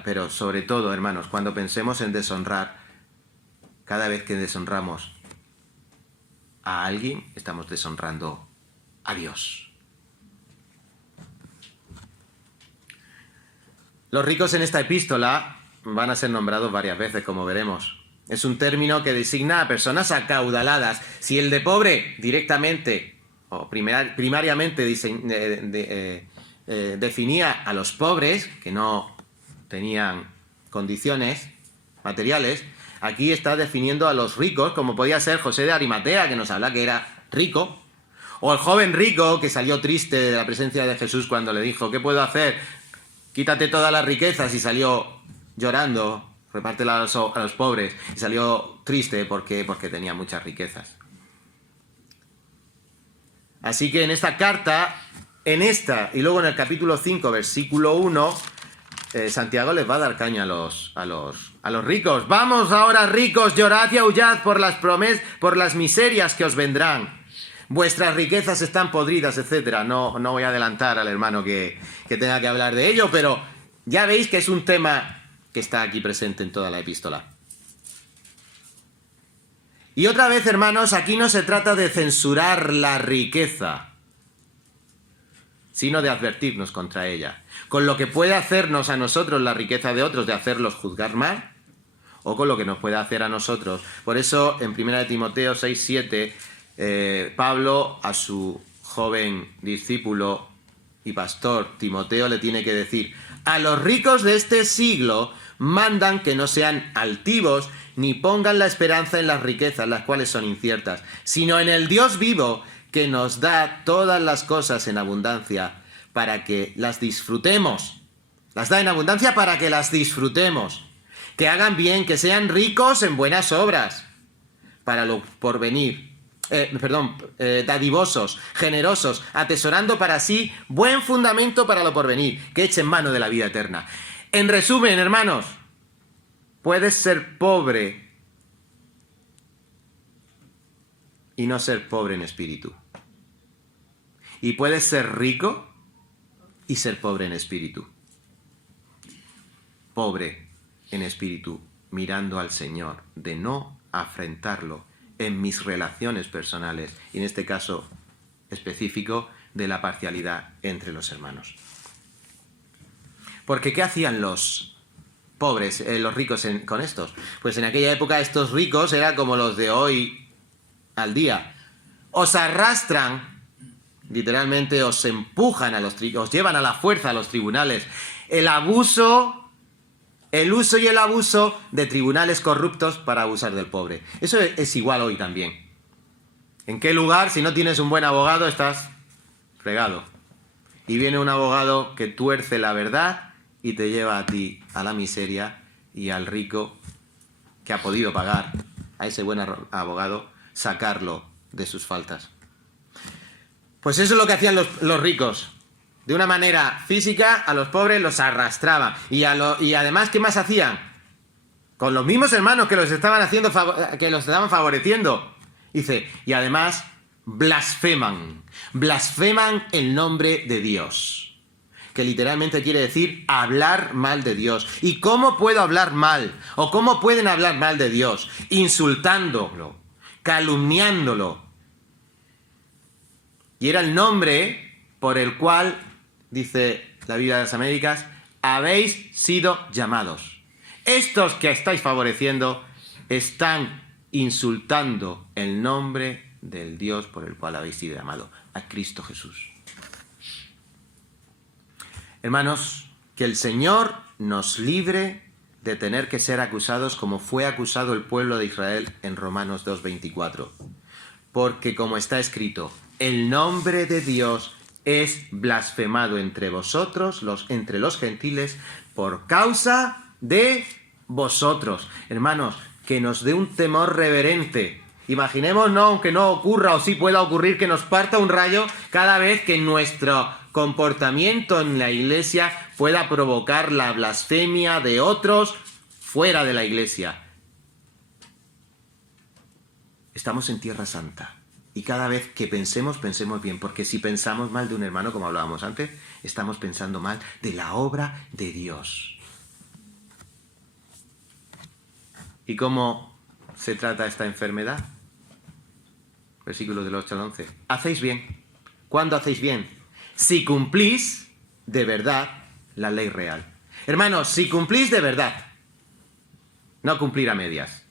Pero sobre todo, hermanos, cuando pensemos en deshonrar, cada vez que deshonramos a alguien, estamos deshonrando a Dios. Los ricos en esta epístola van a ser nombrados varias veces, como veremos. Es un término que designa a personas acaudaladas. Si el de pobre directamente o primariamente definía a los pobres, que no tenían condiciones materiales, aquí está definiendo a los ricos, como podía ser José de Arimatea, que nos habla que era rico, o el joven rico que salió triste de la presencia de Jesús cuando le dijo, ¿qué puedo hacer? Quítate todas las riquezas, y salió llorando, repártela a los pobres, y salió triste porque tenía muchas riquezas. Así que en esta carta, y luego en el capítulo 5, versículo 1, Santiago les va a dar caña a los ricos. Vamos ahora, ricos, llorad y aullad por las miserias que os vendrán. Vuestras riquezas están podridas, etc. No voy a adelantar al hermano que tenga que hablar de ello, pero ya veis que es un tema que está aquí presente en toda la epístola. Y otra vez, hermanos, aquí no se trata de censurar la riqueza, sino de advertirnos contra ella. Con lo que puede hacernos a nosotros la riqueza de otros, de hacerlos juzgar mal, o con lo que nos puede hacer a nosotros. Por eso, en 1 Timoteo 6:7, Pablo a su joven discípulo y pastor Timoteo le tiene que decir: a los ricos de este siglo mandan que no sean altivos, ni pongan la esperanza en las riquezas, las cuales son inciertas, sino en el Dios vivo, que nos da todas las cosas en abundancia para que las disfrutemos. Las da en abundancia para que las disfrutemos. Que hagan bien, que sean ricos en buenas obras, para lo porvenir. Dadivosos, generosos, atesorando para sí buen fundamento para lo porvenir, que echen mano de la vida eterna. En resumen, hermanos, puedes ser pobre y no ser pobre en espíritu. Y puedes ser rico y ser pobre en espíritu. Pobre en espíritu, mirando al Señor, de no afrentarlo en mis relaciones personales, y en este caso específico de la parcialidad entre los hermanos. Porque ¿qué hacían los pobres, los ricos con estos? Pues en aquella época estos ricos eran como los de hoy al día. Os arrastran, literalmente os empujan os llevan a la fuerza a los tribunales. El uso y el abuso de tribunales corruptos para abusar del pobre. Eso es igual hoy también. ¿En qué lugar, si no tienes un buen abogado, estás fregado? Y viene un abogado que tuerce la verdad y te lleva a ti a la miseria, y al rico que ha podido pagar a ese buen abogado, sacarlo de sus faltas. Pues eso es lo que hacían los ricos. De una manera física, a los pobres los arrastraban. Y además, ¿qué más hacían? Con los mismos hermanos que los estaban favoreciendo. Dice, y además blasfeman el nombre de Dios, que literalmente quiere decir hablar mal de Dios. ¿Y cómo puedo hablar mal? ¿O cómo pueden hablar mal de Dios? Insultándolo, calumniándolo. Y era el nombre por el cual, dice la Biblia de las Américas, habéis sido llamados. Estos que estáis favoreciendo están insultando el nombre del Dios por el cual habéis sido llamados, a Cristo Jesús. Hermanos, que el Señor nos libre de tener que ser acusados como fue acusado el pueblo de Israel en Romanos 2:24. Porque como está escrito, el nombre de Dios es blasfemado entre vosotros, entre los gentiles, por causa de vosotros. Hermanos, que nos dé un temor reverente. Imaginemos, no, aunque no ocurra o sí pueda ocurrir, que nos parta un rayo cada vez que nuestro comportamiento en la iglesia pueda provocar la blasfemia de otros fuera de la iglesia. Estamos en Tierra Santa. Y cada vez que pensemos bien, porque si pensamos mal de un hermano, como hablábamos antes, estamos pensando mal de la obra de Dios. ¿Y cómo se trata esta enfermedad? Versículos del 8 al 11. Hacéis bien. ¿Cuándo hacéis bien? Si cumplís de verdad la ley real. Hermanos, si cumplís de verdad, no cumplir a medias.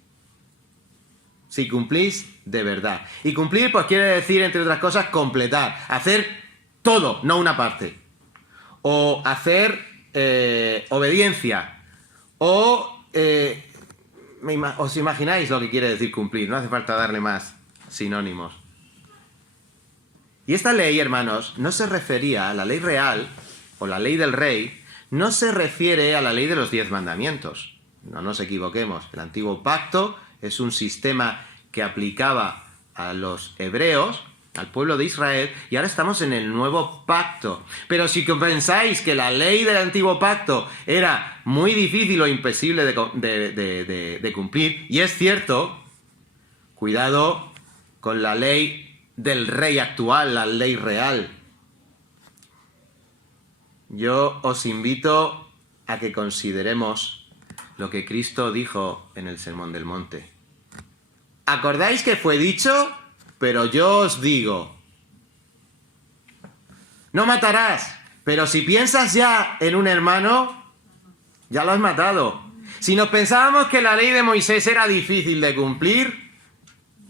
Si cumplís de verdad. Y cumplir, pues quiere decir, entre otras cosas, completar. Hacer todo, no una parte. O hacer obediencia. O os imagináis lo que quiere decir cumplir. No hace falta darle más sinónimos. Y esta ley, hermanos, no se refería a la ley real, o la ley del rey, no se refiere a la ley de los 10 mandamientos. No nos equivoquemos. El antiguo pacto es un sistema que aplicaba a los hebreos, al pueblo de Israel, y ahora estamos en el nuevo pacto. Pero si pensáis que la ley del antiguo pacto era muy difícil o imposible de cumplir, y es cierto, cuidado con la ley del rey actual, la ley real. Yo os invito a que consideremos lo que Cristo dijo en el Sermón del Monte. ¿Acordáis que fue dicho? Pero yo os digo, no matarás, pero si piensas ya en un hermano, ya lo has matado. Si nos pensábamos que la ley de Moisés era difícil de cumplir,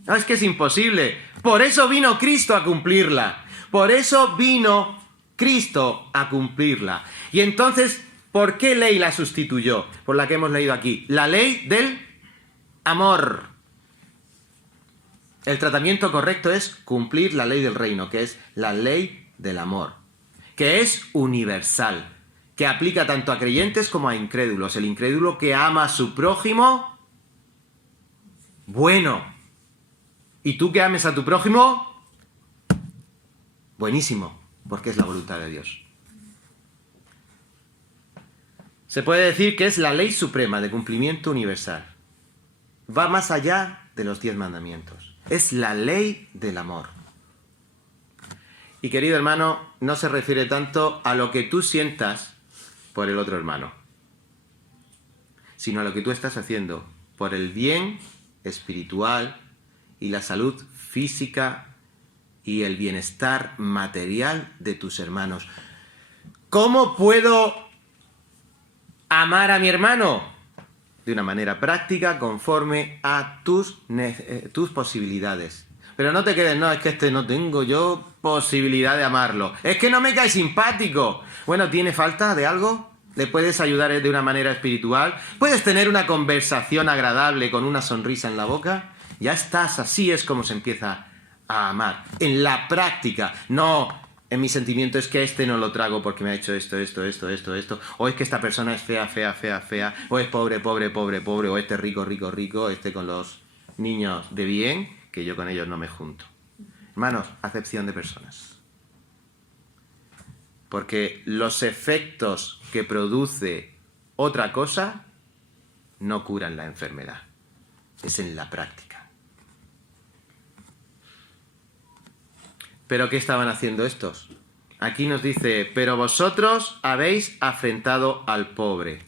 no, es que es imposible. Por eso vino Cristo a cumplirla. Por eso vino Cristo a cumplirla. Y entonces, ¿por qué ley la sustituyó? Por la que hemos leído aquí. La ley del amor. El tratamiento correcto es cumplir la ley del reino, que es la ley del amor, que es universal, que aplica tanto a creyentes como a incrédulos. El incrédulo que ama a su prójimo, bueno. ¿Y tú que ames a tu prójimo? Buenísimo, porque es la voluntad de Dios. Se puede decir que es la ley suprema de cumplimiento universal. Va más allá de los 10 mandamientos. Es la ley del amor. Y querido hermano, no se refiere tanto a lo que tú sientas por el otro hermano, sino a lo que tú estás haciendo por el bien espiritual y la salud física y el bienestar material de tus hermanos. ¿Cómo puedo amar a mi hermano? De una manera práctica, conforme a tus posibilidades. Pero no te quedes, no, es que no tengo yo posibilidad de amarlo. Es que no me cae simpático. Bueno, ¿tiene falta de algo? ¿Le puedes ayudar de una manera espiritual? ¿Puedes tener una conversación agradable con una sonrisa en la boca? Ya estás, así es como se empieza a amar. En la práctica, no en mi sentimiento es que este no lo trago porque me ha hecho esto, o es que esta persona es fea, o es pobre, o este rico, este con los niños de bien, que yo con ellos no me junto. Hermanos, acepción de personas. Porque los efectos que produce otra cosa no curan la enfermedad. Es en la práctica. ¿Pero qué estaban haciendo estos? Aquí nos dice, pero vosotros habéis afrentado al pobre.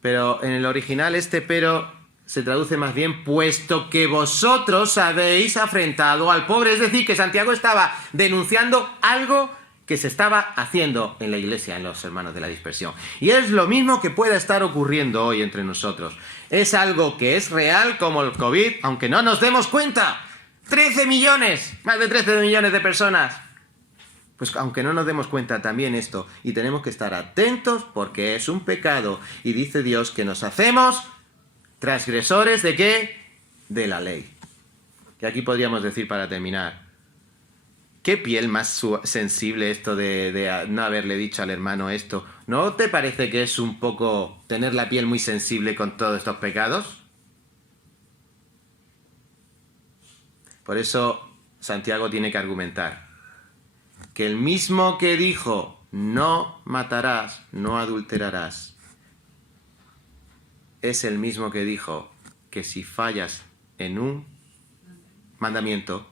Pero en el original este pero se traduce más bien, puesto que vosotros habéis afrentado al pobre. Es decir, que Santiago estaba denunciando algo que se estaba haciendo en la iglesia, en los hermanos de la dispersión. Y es lo mismo que puede estar ocurriendo hoy entre nosotros. Es algo que es real como el COVID, aunque no nos demos cuenta. 13 millones, más de 13 millones de personas. Pues aunque no nos demos cuenta también esto, y tenemos que estar atentos porque es un pecado. Y dice Dios que nos hacemos transgresores ¿de qué? De la ley. Que aquí podríamos decir para terminar, ¿qué piel más sensible esto de no haberle dicho al hermano esto? ¿No te parece que es un poco tener la piel muy sensible con todos estos pecados? Por eso Santiago tiene que argumentar que el mismo que dijo no matarás, no adulterarás, es el mismo que dijo que si fallas en un mandamiento,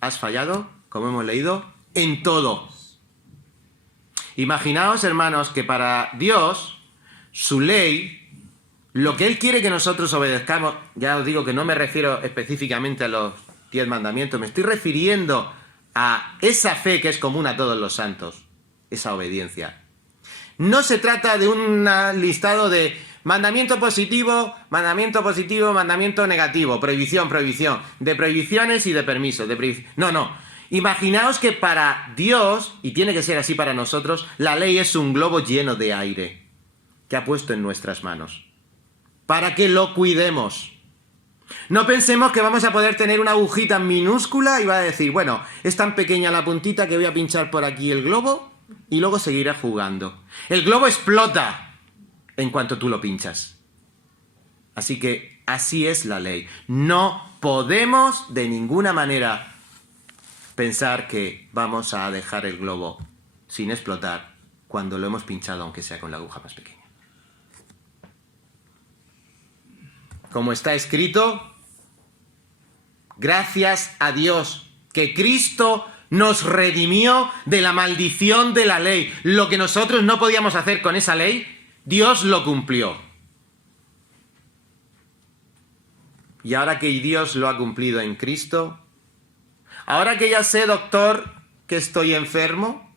has fallado, como hemos leído, en todo. Imaginaos, hermanos, que para Dios, su ley, lo que Él quiere que nosotros obedezcamos, ya os digo que no me refiero específicamente a los 10 mandamientos, me estoy refiriendo a esa fe que es común a todos los santos, esa obediencia. No se trata de un listado de mandamiento positivo, mandamiento negativo, prohibición, de prohibiciones y de permisos. No. Imaginaos que para Dios, y tiene que ser así para nosotros, la ley es un globo lleno de aire que ha puesto en nuestras manos, para que lo cuidemos. No pensemos que vamos a poder tener una agujita minúscula y va a decir, bueno, es tan pequeña la puntita que voy a pinchar por aquí el globo y luego seguirá jugando. El globo explota en cuanto tú lo pinchas. Así que así es la ley. No podemos de ninguna manera pensar que vamos a dejar el globo sin explotar cuando lo hemos pinchado, aunque sea con la aguja más pequeña. Como está escrito, gracias a Dios que Cristo nos redimió de la maldición de la ley. Lo que nosotros no podíamos hacer con esa ley, Dios lo cumplió. Y ahora que Dios lo ha cumplido en Cristo, ahora que ya sé, doctor, que estoy enfermo,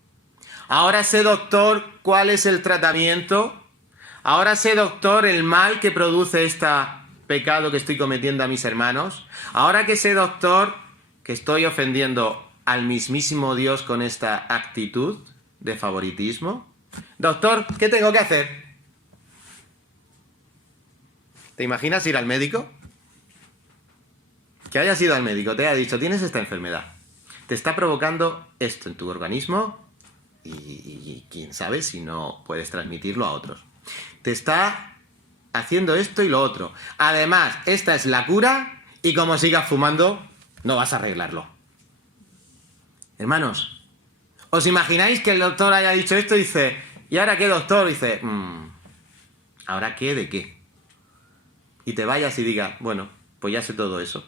ahora sé, doctor, cuál es el tratamiento, ahora sé, doctor, el mal que produce este pecado que estoy cometiendo a mis hermanos, ahora que sé, doctor, que estoy ofendiendo al mismísimo Dios con esta actitud de favoritismo, doctor, ¿qué tengo que hacer? ¿Te imaginas ir al médico? Que hayas ido al médico, te haya dicho, tienes esta enfermedad, te está provocando esto en tu organismo y quién sabe si no puedes transmitirlo a otros. Te está haciendo esto y lo otro. Además, esta es la cura y como sigas fumando, no vas a arreglarlo. Hermanos, ¿os imagináis que el doctor haya dicho esto y dice, ¿y ahora qué, doctor? Y dice, ¿ahora qué de qué? Y te vayas y diga, bueno, pues ya sé todo eso.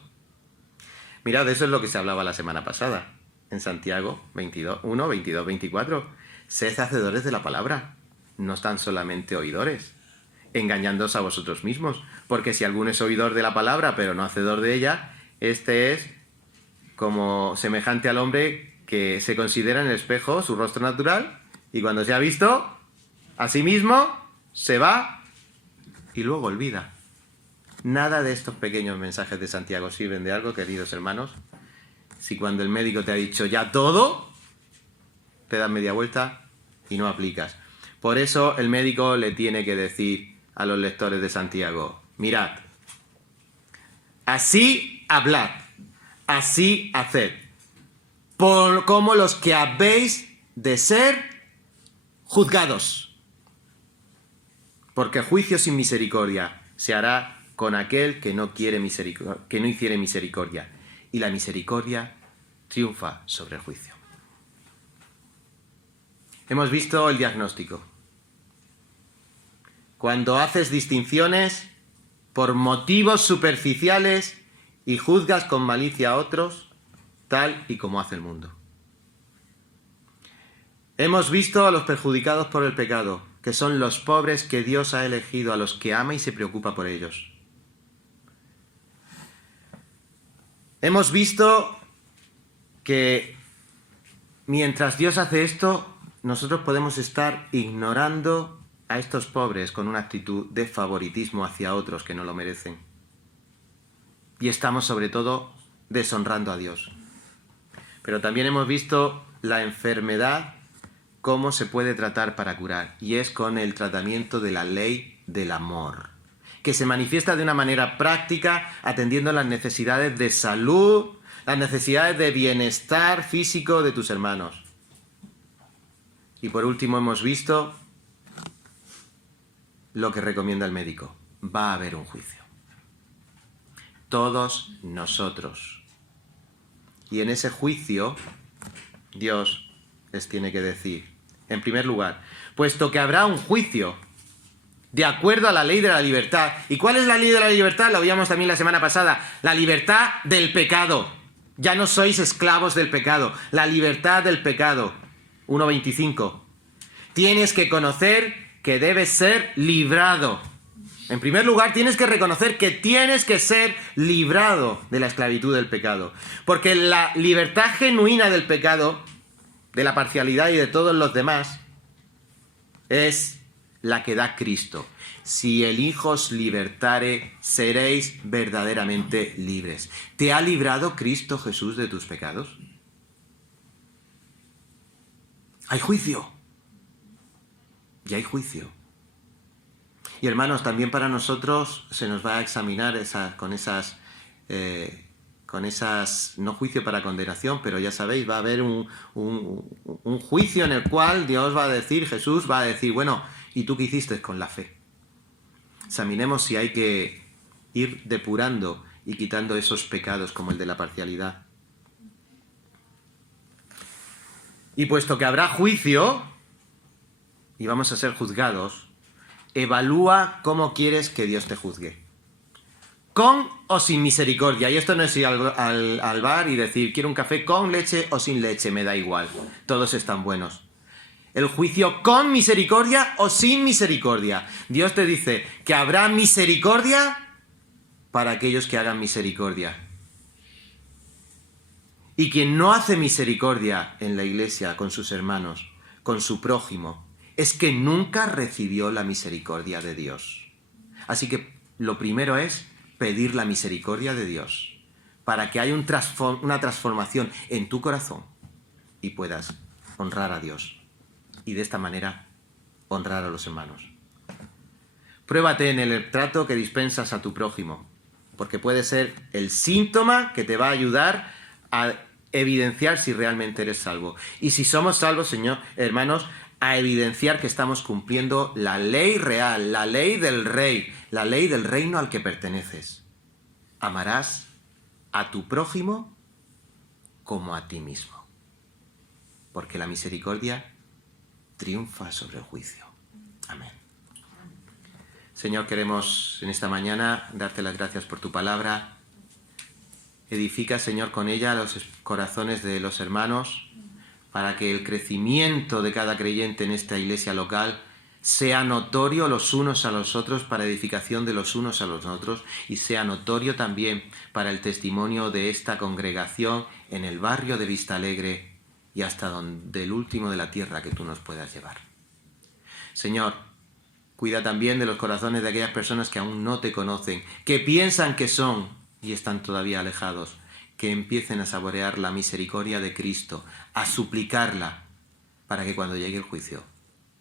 Mirad, eso es lo que se hablaba la semana pasada, en Santiago 1, 22, 24. Sed hacedores de la palabra, no tan solamente oidores, engañándoos a vosotros mismos, porque si alguno es oidor de la palabra, pero no hacedor de ella, este es como semejante al hombre que se considera en el espejo su rostro natural, y cuando se ha visto a sí mismo, se va y luego olvida. Nada de estos pequeños mensajes de Santiago sirven de algo, queridos hermanos, si cuando el médico te ha dicho ya todo, te das media vuelta y no aplicas. Por eso el médico le tiene que decir a los lectores de Santiago, mirad, así hablad, así haced, como los que habéis de ser juzgados, porque juicio sin misericordia se hará con aquel que no quiere misericordia, que no hiciere misericordia, y la misericordia triunfa sobre el juicio. Hemos visto el diagnóstico. Cuando haces distinciones por motivos superficiales y juzgas con malicia a otros, tal y como hace el mundo. Hemos visto a los perjudicados por el pecado, que son los pobres que Dios ha elegido, a los que ama y se preocupa por ellos. Hemos visto que mientras Dios hace esto, nosotros podemos estar ignorando a estos pobres con una actitud de favoritismo hacia otros que no lo merecen. Y estamos sobre todo deshonrando a Dios. Pero también hemos visto la enfermedad, cómo se puede tratar para curar, y es con el tratamiento de la ley del amor, que se manifiesta de una manera práctica, atendiendo las necesidades de salud, las necesidades de bienestar físico de tus hermanos. Y por último hemos visto lo que recomienda el médico. Va a haber un juicio. Todos nosotros. Y en ese juicio, Dios les tiene que decir, en primer lugar, puesto que habrá un juicio de acuerdo a la ley de la libertad. ¿Y cuál es la ley de la libertad? Lo veíamos también la semana pasada. La libertad del pecado. Ya no sois esclavos del pecado. La libertad del pecado. 1.25. Tienes que conocer que debes ser librado. En primer lugar, tienes que reconocer que tienes que ser librado de la esclavitud del pecado. Porque la libertad genuina del pecado, de la parcialidad y de todos los demás, es la que da Cristo. Si el Hijo os libertare, seréis verdaderamente libres. ¿Te ha librado Cristo Jesús de tus pecados? Hay juicio. Y hay juicio. Y hermanos, también para nosotros se nos va a examinar con esas, no juicio para condenación, pero ya sabéis, va a haber un juicio en el cual Dios va a decir, Jesús va a decir, bueno, ¿y tú qué hiciste con la fe? Examinemos si hay que ir depurando y quitando esos pecados como el de la parcialidad. Y puesto que habrá juicio y vamos a ser juzgados, evalúa cómo quieres que Dios te juzgue. ¿Con o sin misericordia? Y esto no es ir al bar y decir, quiero un café con leche o sin leche, me da igual. Todos están buenos. El juicio con misericordia o sin misericordia. Dios te dice que habrá misericordia para aquellos que hagan misericordia. Y quien no hace misericordia en la iglesia con sus hermanos, con su prójimo, es que nunca recibió la misericordia de Dios. Así que lo primero es pedir la misericordia de Dios para que haya una transformación en tu corazón y puedas honrar a Dios y de esta manera honrar a los hermanos. Pruébate en el trato que dispensas a tu prójimo, porque puede ser el síntoma que te va a ayudar a evidenciar si realmente eres salvo. Y si somos salvos, Señor, hermanos, a evidenciar que estamos cumpliendo la ley real, la ley del rey, la ley del reino al que perteneces. Amarás a tu prójimo como a ti mismo, porque la misericordia triunfa sobre el juicio. Amén. Señor, queremos en esta mañana darte las gracias por tu palabra. Edifica, Señor, con ella los corazones de los hermanos, para que el crecimiento de cada creyente en esta iglesia local sea notorio los unos a los otros para edificación de los unos a los otros y sea notorio también para el testimonio de esta congregación en el barrio de Vistalegre y hasta donde el último de la tierra que tú nos puedas llevar. Señor, cuida también de los corazones de aquellas personas que aún no te conocen, que piensan que son y están todavía alejados, que empiecen a saborear la misericordia de Cristo, a suplicarla, para que cuando llegue el juicio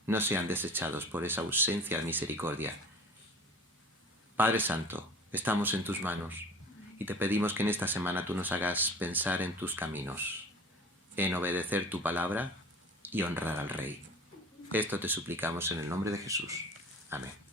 no sean desechados por esa ausencia de misericordia. Padre Santo, estamos en tus manos y te pedimos que en esta semana tú nos hagas pensar en tus caminos, en obedecer tu palabra y honrar al Rey. Esto te suplicamos en el nombre de Jesús. Amén.